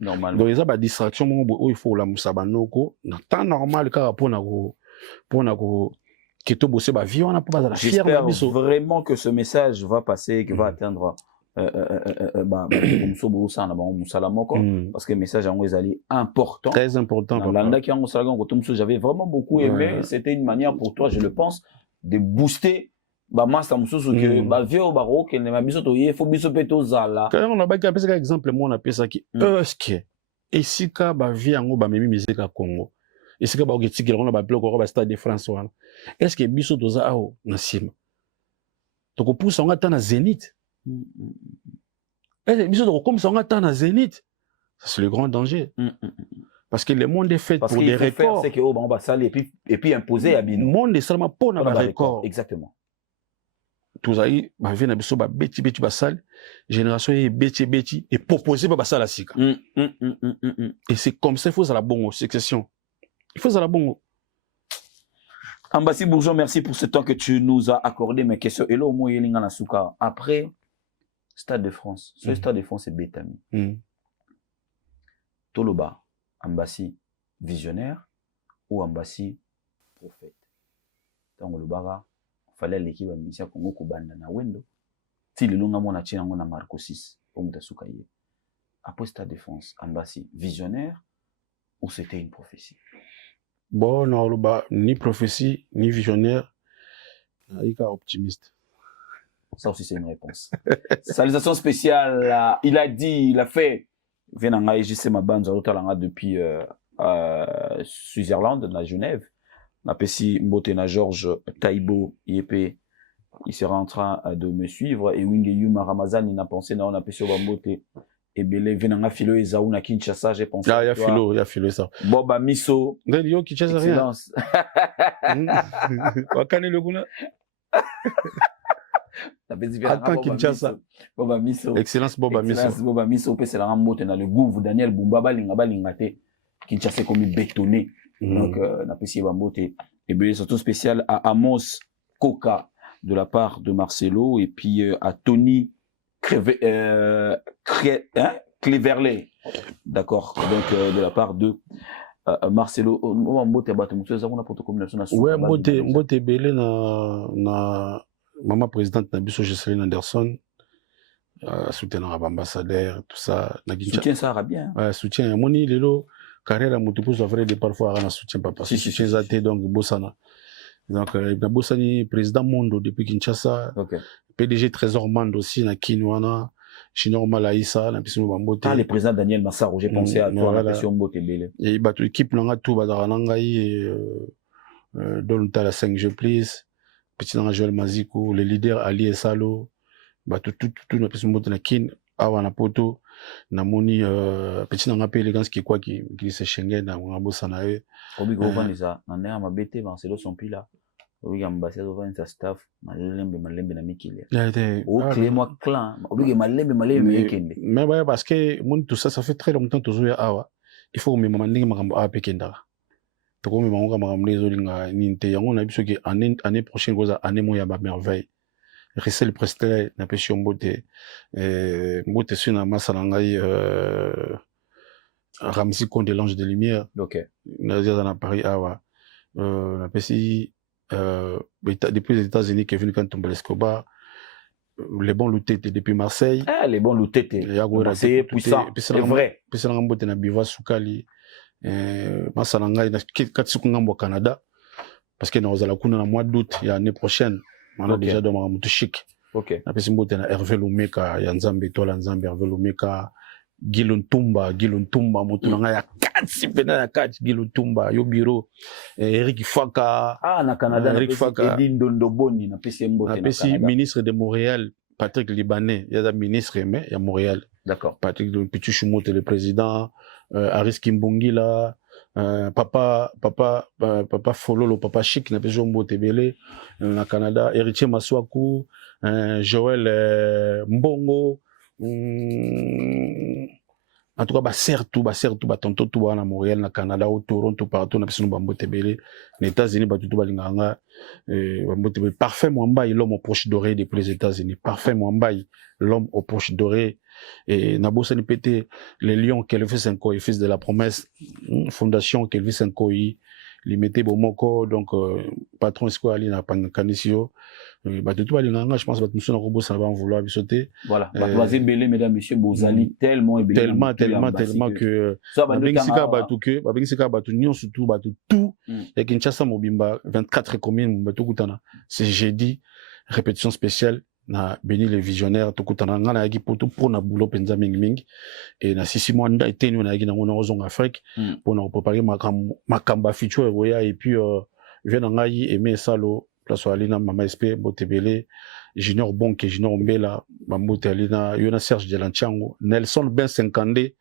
Donc ça ba distraction mo il faut la musaba noko na temps normal ka pona ko keto bosser ba vie on a pas la fière J'espère vraiment que ce message va passer que va atteindre parce que le message en est important. Très important. J'avais vraiment beaucoup aimé. C'était une manière pour toi, je le pense, de booster master mususu que ba vieux baroque ne ma biso to ye faut biso peto zala. Quand on a ba ka exemple moi on appelle ça qui que esika ba vie yango ba memi musique à Congo. Esika ba okitiki on a ba bloc ko ba stade de France wana. Est-ce que biso toza aho na sima? To ko pousse on ata na Zénith. Et biso to comme ça on ata na Zénith. C'est le grand danger. Parce que le monde est fait pour des records. C'est que on va saler et puis imposer à bino. Le monde est seulement pour na record. Exactement. Tous aïe ba vient na biso ba beti ba sale génération est beti et proposer ba sala sika. Et c'est comme ça il faut ça la bongo succession. Il faut ça la bongo. Ambassi Bourgeon, merci pour ce temps que tu nous as accordé. Mes questions hello mo yelinga na suka. Après Stade de France. Ce Stade de France c'est Betami. Toloba, Ambassi visionnaire ou Ambassi prophète. Tango lobara fallait l'équipe amisia Congo kubanda na wendo. Ti le longa mona tina ngona Marco 6 pour mutasuka ye. Après Stade de France, Ambassi visionnaire ou c'était une prophétie? Bon, non, ni prophétie, ni visionnaire, ni optimiste. Ça aussi, c'est une réponse. Salutation spéciale. Il a dit, il a fait. Venanga JC Maban, depuis Switzerland, na Genève. Na pesi Mbotena Georges Taibo, il sera en train de me suivre. Et Winge Yuma Ramazan, il n'a pensé, non, on a pesi Obambote. Et Belé, Venanga Philo et Zaouna Kinshasa, j'ai pensé. Ah, il y a Philo, ça. Boba Miso. Yo, Kinshasa, rien. Wakane le Guna. Attends Kinshasa. Boba Miso. Excellence Boba Miso. Excellence Boba Miso, c'est la rambote dans le gouffre. Daniel Bumba Balingate. Kinshasa comme bétonné. Donc, on a payé Bambote. Et bien, surtout spécial à Amos Koka de la part de Marcelo. Et puis à Tony Cleverley. D'accord. Donc, de la part de Marcelo. Mbote Belé na maman présidente Nabiso Jesseline Anderson. Soutenant l'ambassadeur, tout ça. Soutien ça ira bien. Ouais, soutien. Moni lelo carrière à Moutoukou soit vrai de parfois à soutien papa. Soutien zaté donc Bossana. Donc Bossani président Mondo depuis Kinshasa. Okay. PDG Trésor Mand aussi na Kinwana. Chinor Malaïsa na Pisino Bambote. Ah le président Daniel Massaro, j'ai pensé à toi la question Mbote Belé. Et bateau équipe langa tout badaranangai donne ta la 5G please. Petit dans Joël Maziko, le leader Ali Esalo. Bateau tout na Pisino Mbote na Kin awa na poto. Na moni petit dans appel élégance qui quoi qui se Schengen na Bossana e. Obi go vanisa na nea mabete Marcelo son pila. Obi ambassadeur va sa staff malembe na mikile. O clé moi clan. Obi malembe mikende. Mais ouais parce que mon tout ça fait très longtemps toujours ya awa. Il faut me mandinga makambo a pekenda. To ko me mango makambo lezo linga ninte yango na biso ki année prochaine goza année mo ya ba merveille. Rissel Presley na pesi Mbote Mbote sur na masala ngai Ramzi Konde l'ange de lumière. OK. Na Paris awa na pesi depuis les États-Unis Kevin Kantombele Escobar les bons luttés depuis Marseille. Ah les bons luttés. C'est puissant. C'est vrai. Puis c'est Mbote na Biva Soukali masala ngai na katsuku ngambo Canada parce que na ozala kuna na mois d'août ya année prochaine. On a déjà dans mon chic. OK. Na pesi Mbote na Hervé Lumeka ya Nzambe tola Nzambe Hervé Lumeka Giluntumba, Motunanga ya Katsi, Pena ya Katsi, Giluntumba, yo bureau, Eric Faka. Ah, na Canada, Eric Faka. Edine Dondoboni, na PCMBO. Na ministre de Montréal, Patrick Libanais, il y a un ministre, mais il y a Montréal. D'accord. Patrick Pichuchumot, le président, Aris Kimbongila, Papa Fololo, Papa Chic, na Pejombo Tebele, na Canada, Héritier Maswaku, Joël Mbongo, en tout cas, tonto tout na Montréal, na Canada, au Toronto, partout, na Pejombo Bambo Tebele, les États-Unis, tout balinganga, Bambo Tebele, parfait Mwambaï, l'homme au proche doré depuis les États-Unis, parfait Mwambaï, l'homme au proche doré. Et Nabos NPT, les Lions, Kelvis Nkoyi, fils de la promesse, fondation Kelvis Nkoyi, limité Bomoko, donc patron Esquali na Pankanisio, je pense que nous robot ça va en vouloir sauter. Voilà, Batoisé Belé, mesdames, messieurs, Bozali, tellement que Babensika Batuke, Babensika Batu Nyon surtout Batu tout, et Kinshasa Mobimba 24 communes Batu Kutana. C'est jeudi, répétition spéciale. Na béni les visionnaires tokutana ngana yaki poto pour na boulot penza ming et na 6 mois nda etenu na yaki na ngona ozong Afrique pour na préparer makamba future roya et puis vient na ngai aimer salo place alina mama SP Botebele Junior Bonke Junior Mbela Bambote alina yona Serge Delanchango Nelson Ben 50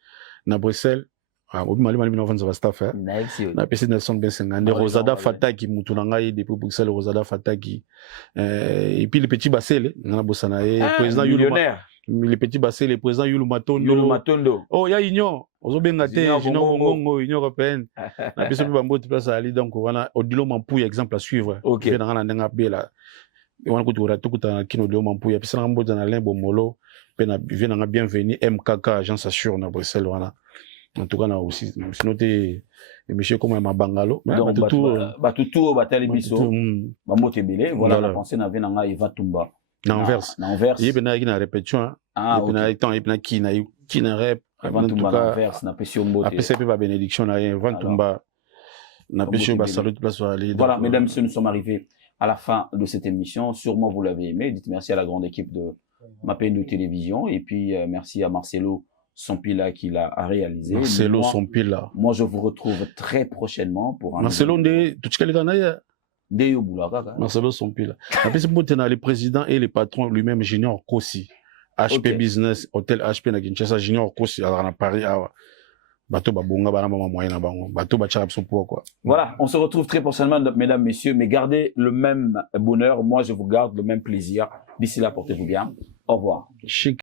na Bruxelles. Obi mali na vanza staff na PC Nelson Ben 50 Rosada Fataki mutunanga depuis Bruxelles Rosada Fataki et puis le petit Basele ngana bosana président Yuluma le petit Basele le président Yuluma Matondo oh ya union ozobenga te jino ngongo union européenne na PC bambo place ali donc wana odilo mampu exemple à suivre okay na ndenga bela wana kutura tukuta kino odilo mampu ya pisa ngambo na lembo molo pe na vient na bienvenue MKK agence assure na Bruxelles wana. En tout cas, on a aussi noté monsieur comme un bangalo. Batutu, Batali Bisso, Bambote Belé, voilà la pensée n'a venanga Eva Tumba. N'envers. Il y a une répétition. Ah, il y a une qui n'a rep. Eva Tumba n'envers, n'a pas si on bote. Après, c'est pas bénédiction, n'a Eva Tumba. N'a pas si on va saluer place à aller. Voilà, mesdames et messieurs, nous sommes arrivés à la fin de cette émission. Sûrement, vous l'avez aimé. Dites merci à la grande équipe de Mapendo Télévision. Et puis, merci à Marcelo Sompila qui l'a réalisé. Marcelo Sompila. Moi, je vous retrouve très prochainement pour un. Marcelo Marcelo Sompila. Après, c'est le président et le patron lui-même, Junior Kossi. HP Business, Hôtel HP na Kinshasa, Junior Kossi, à Paris. Voilà, on se retrouve très prochainement, mesdames, messieurs, mais gardez le même bonheur. Moi, je vous garde le même plaisir. D'ici là, portez-vous bien. Au revoir. Chic.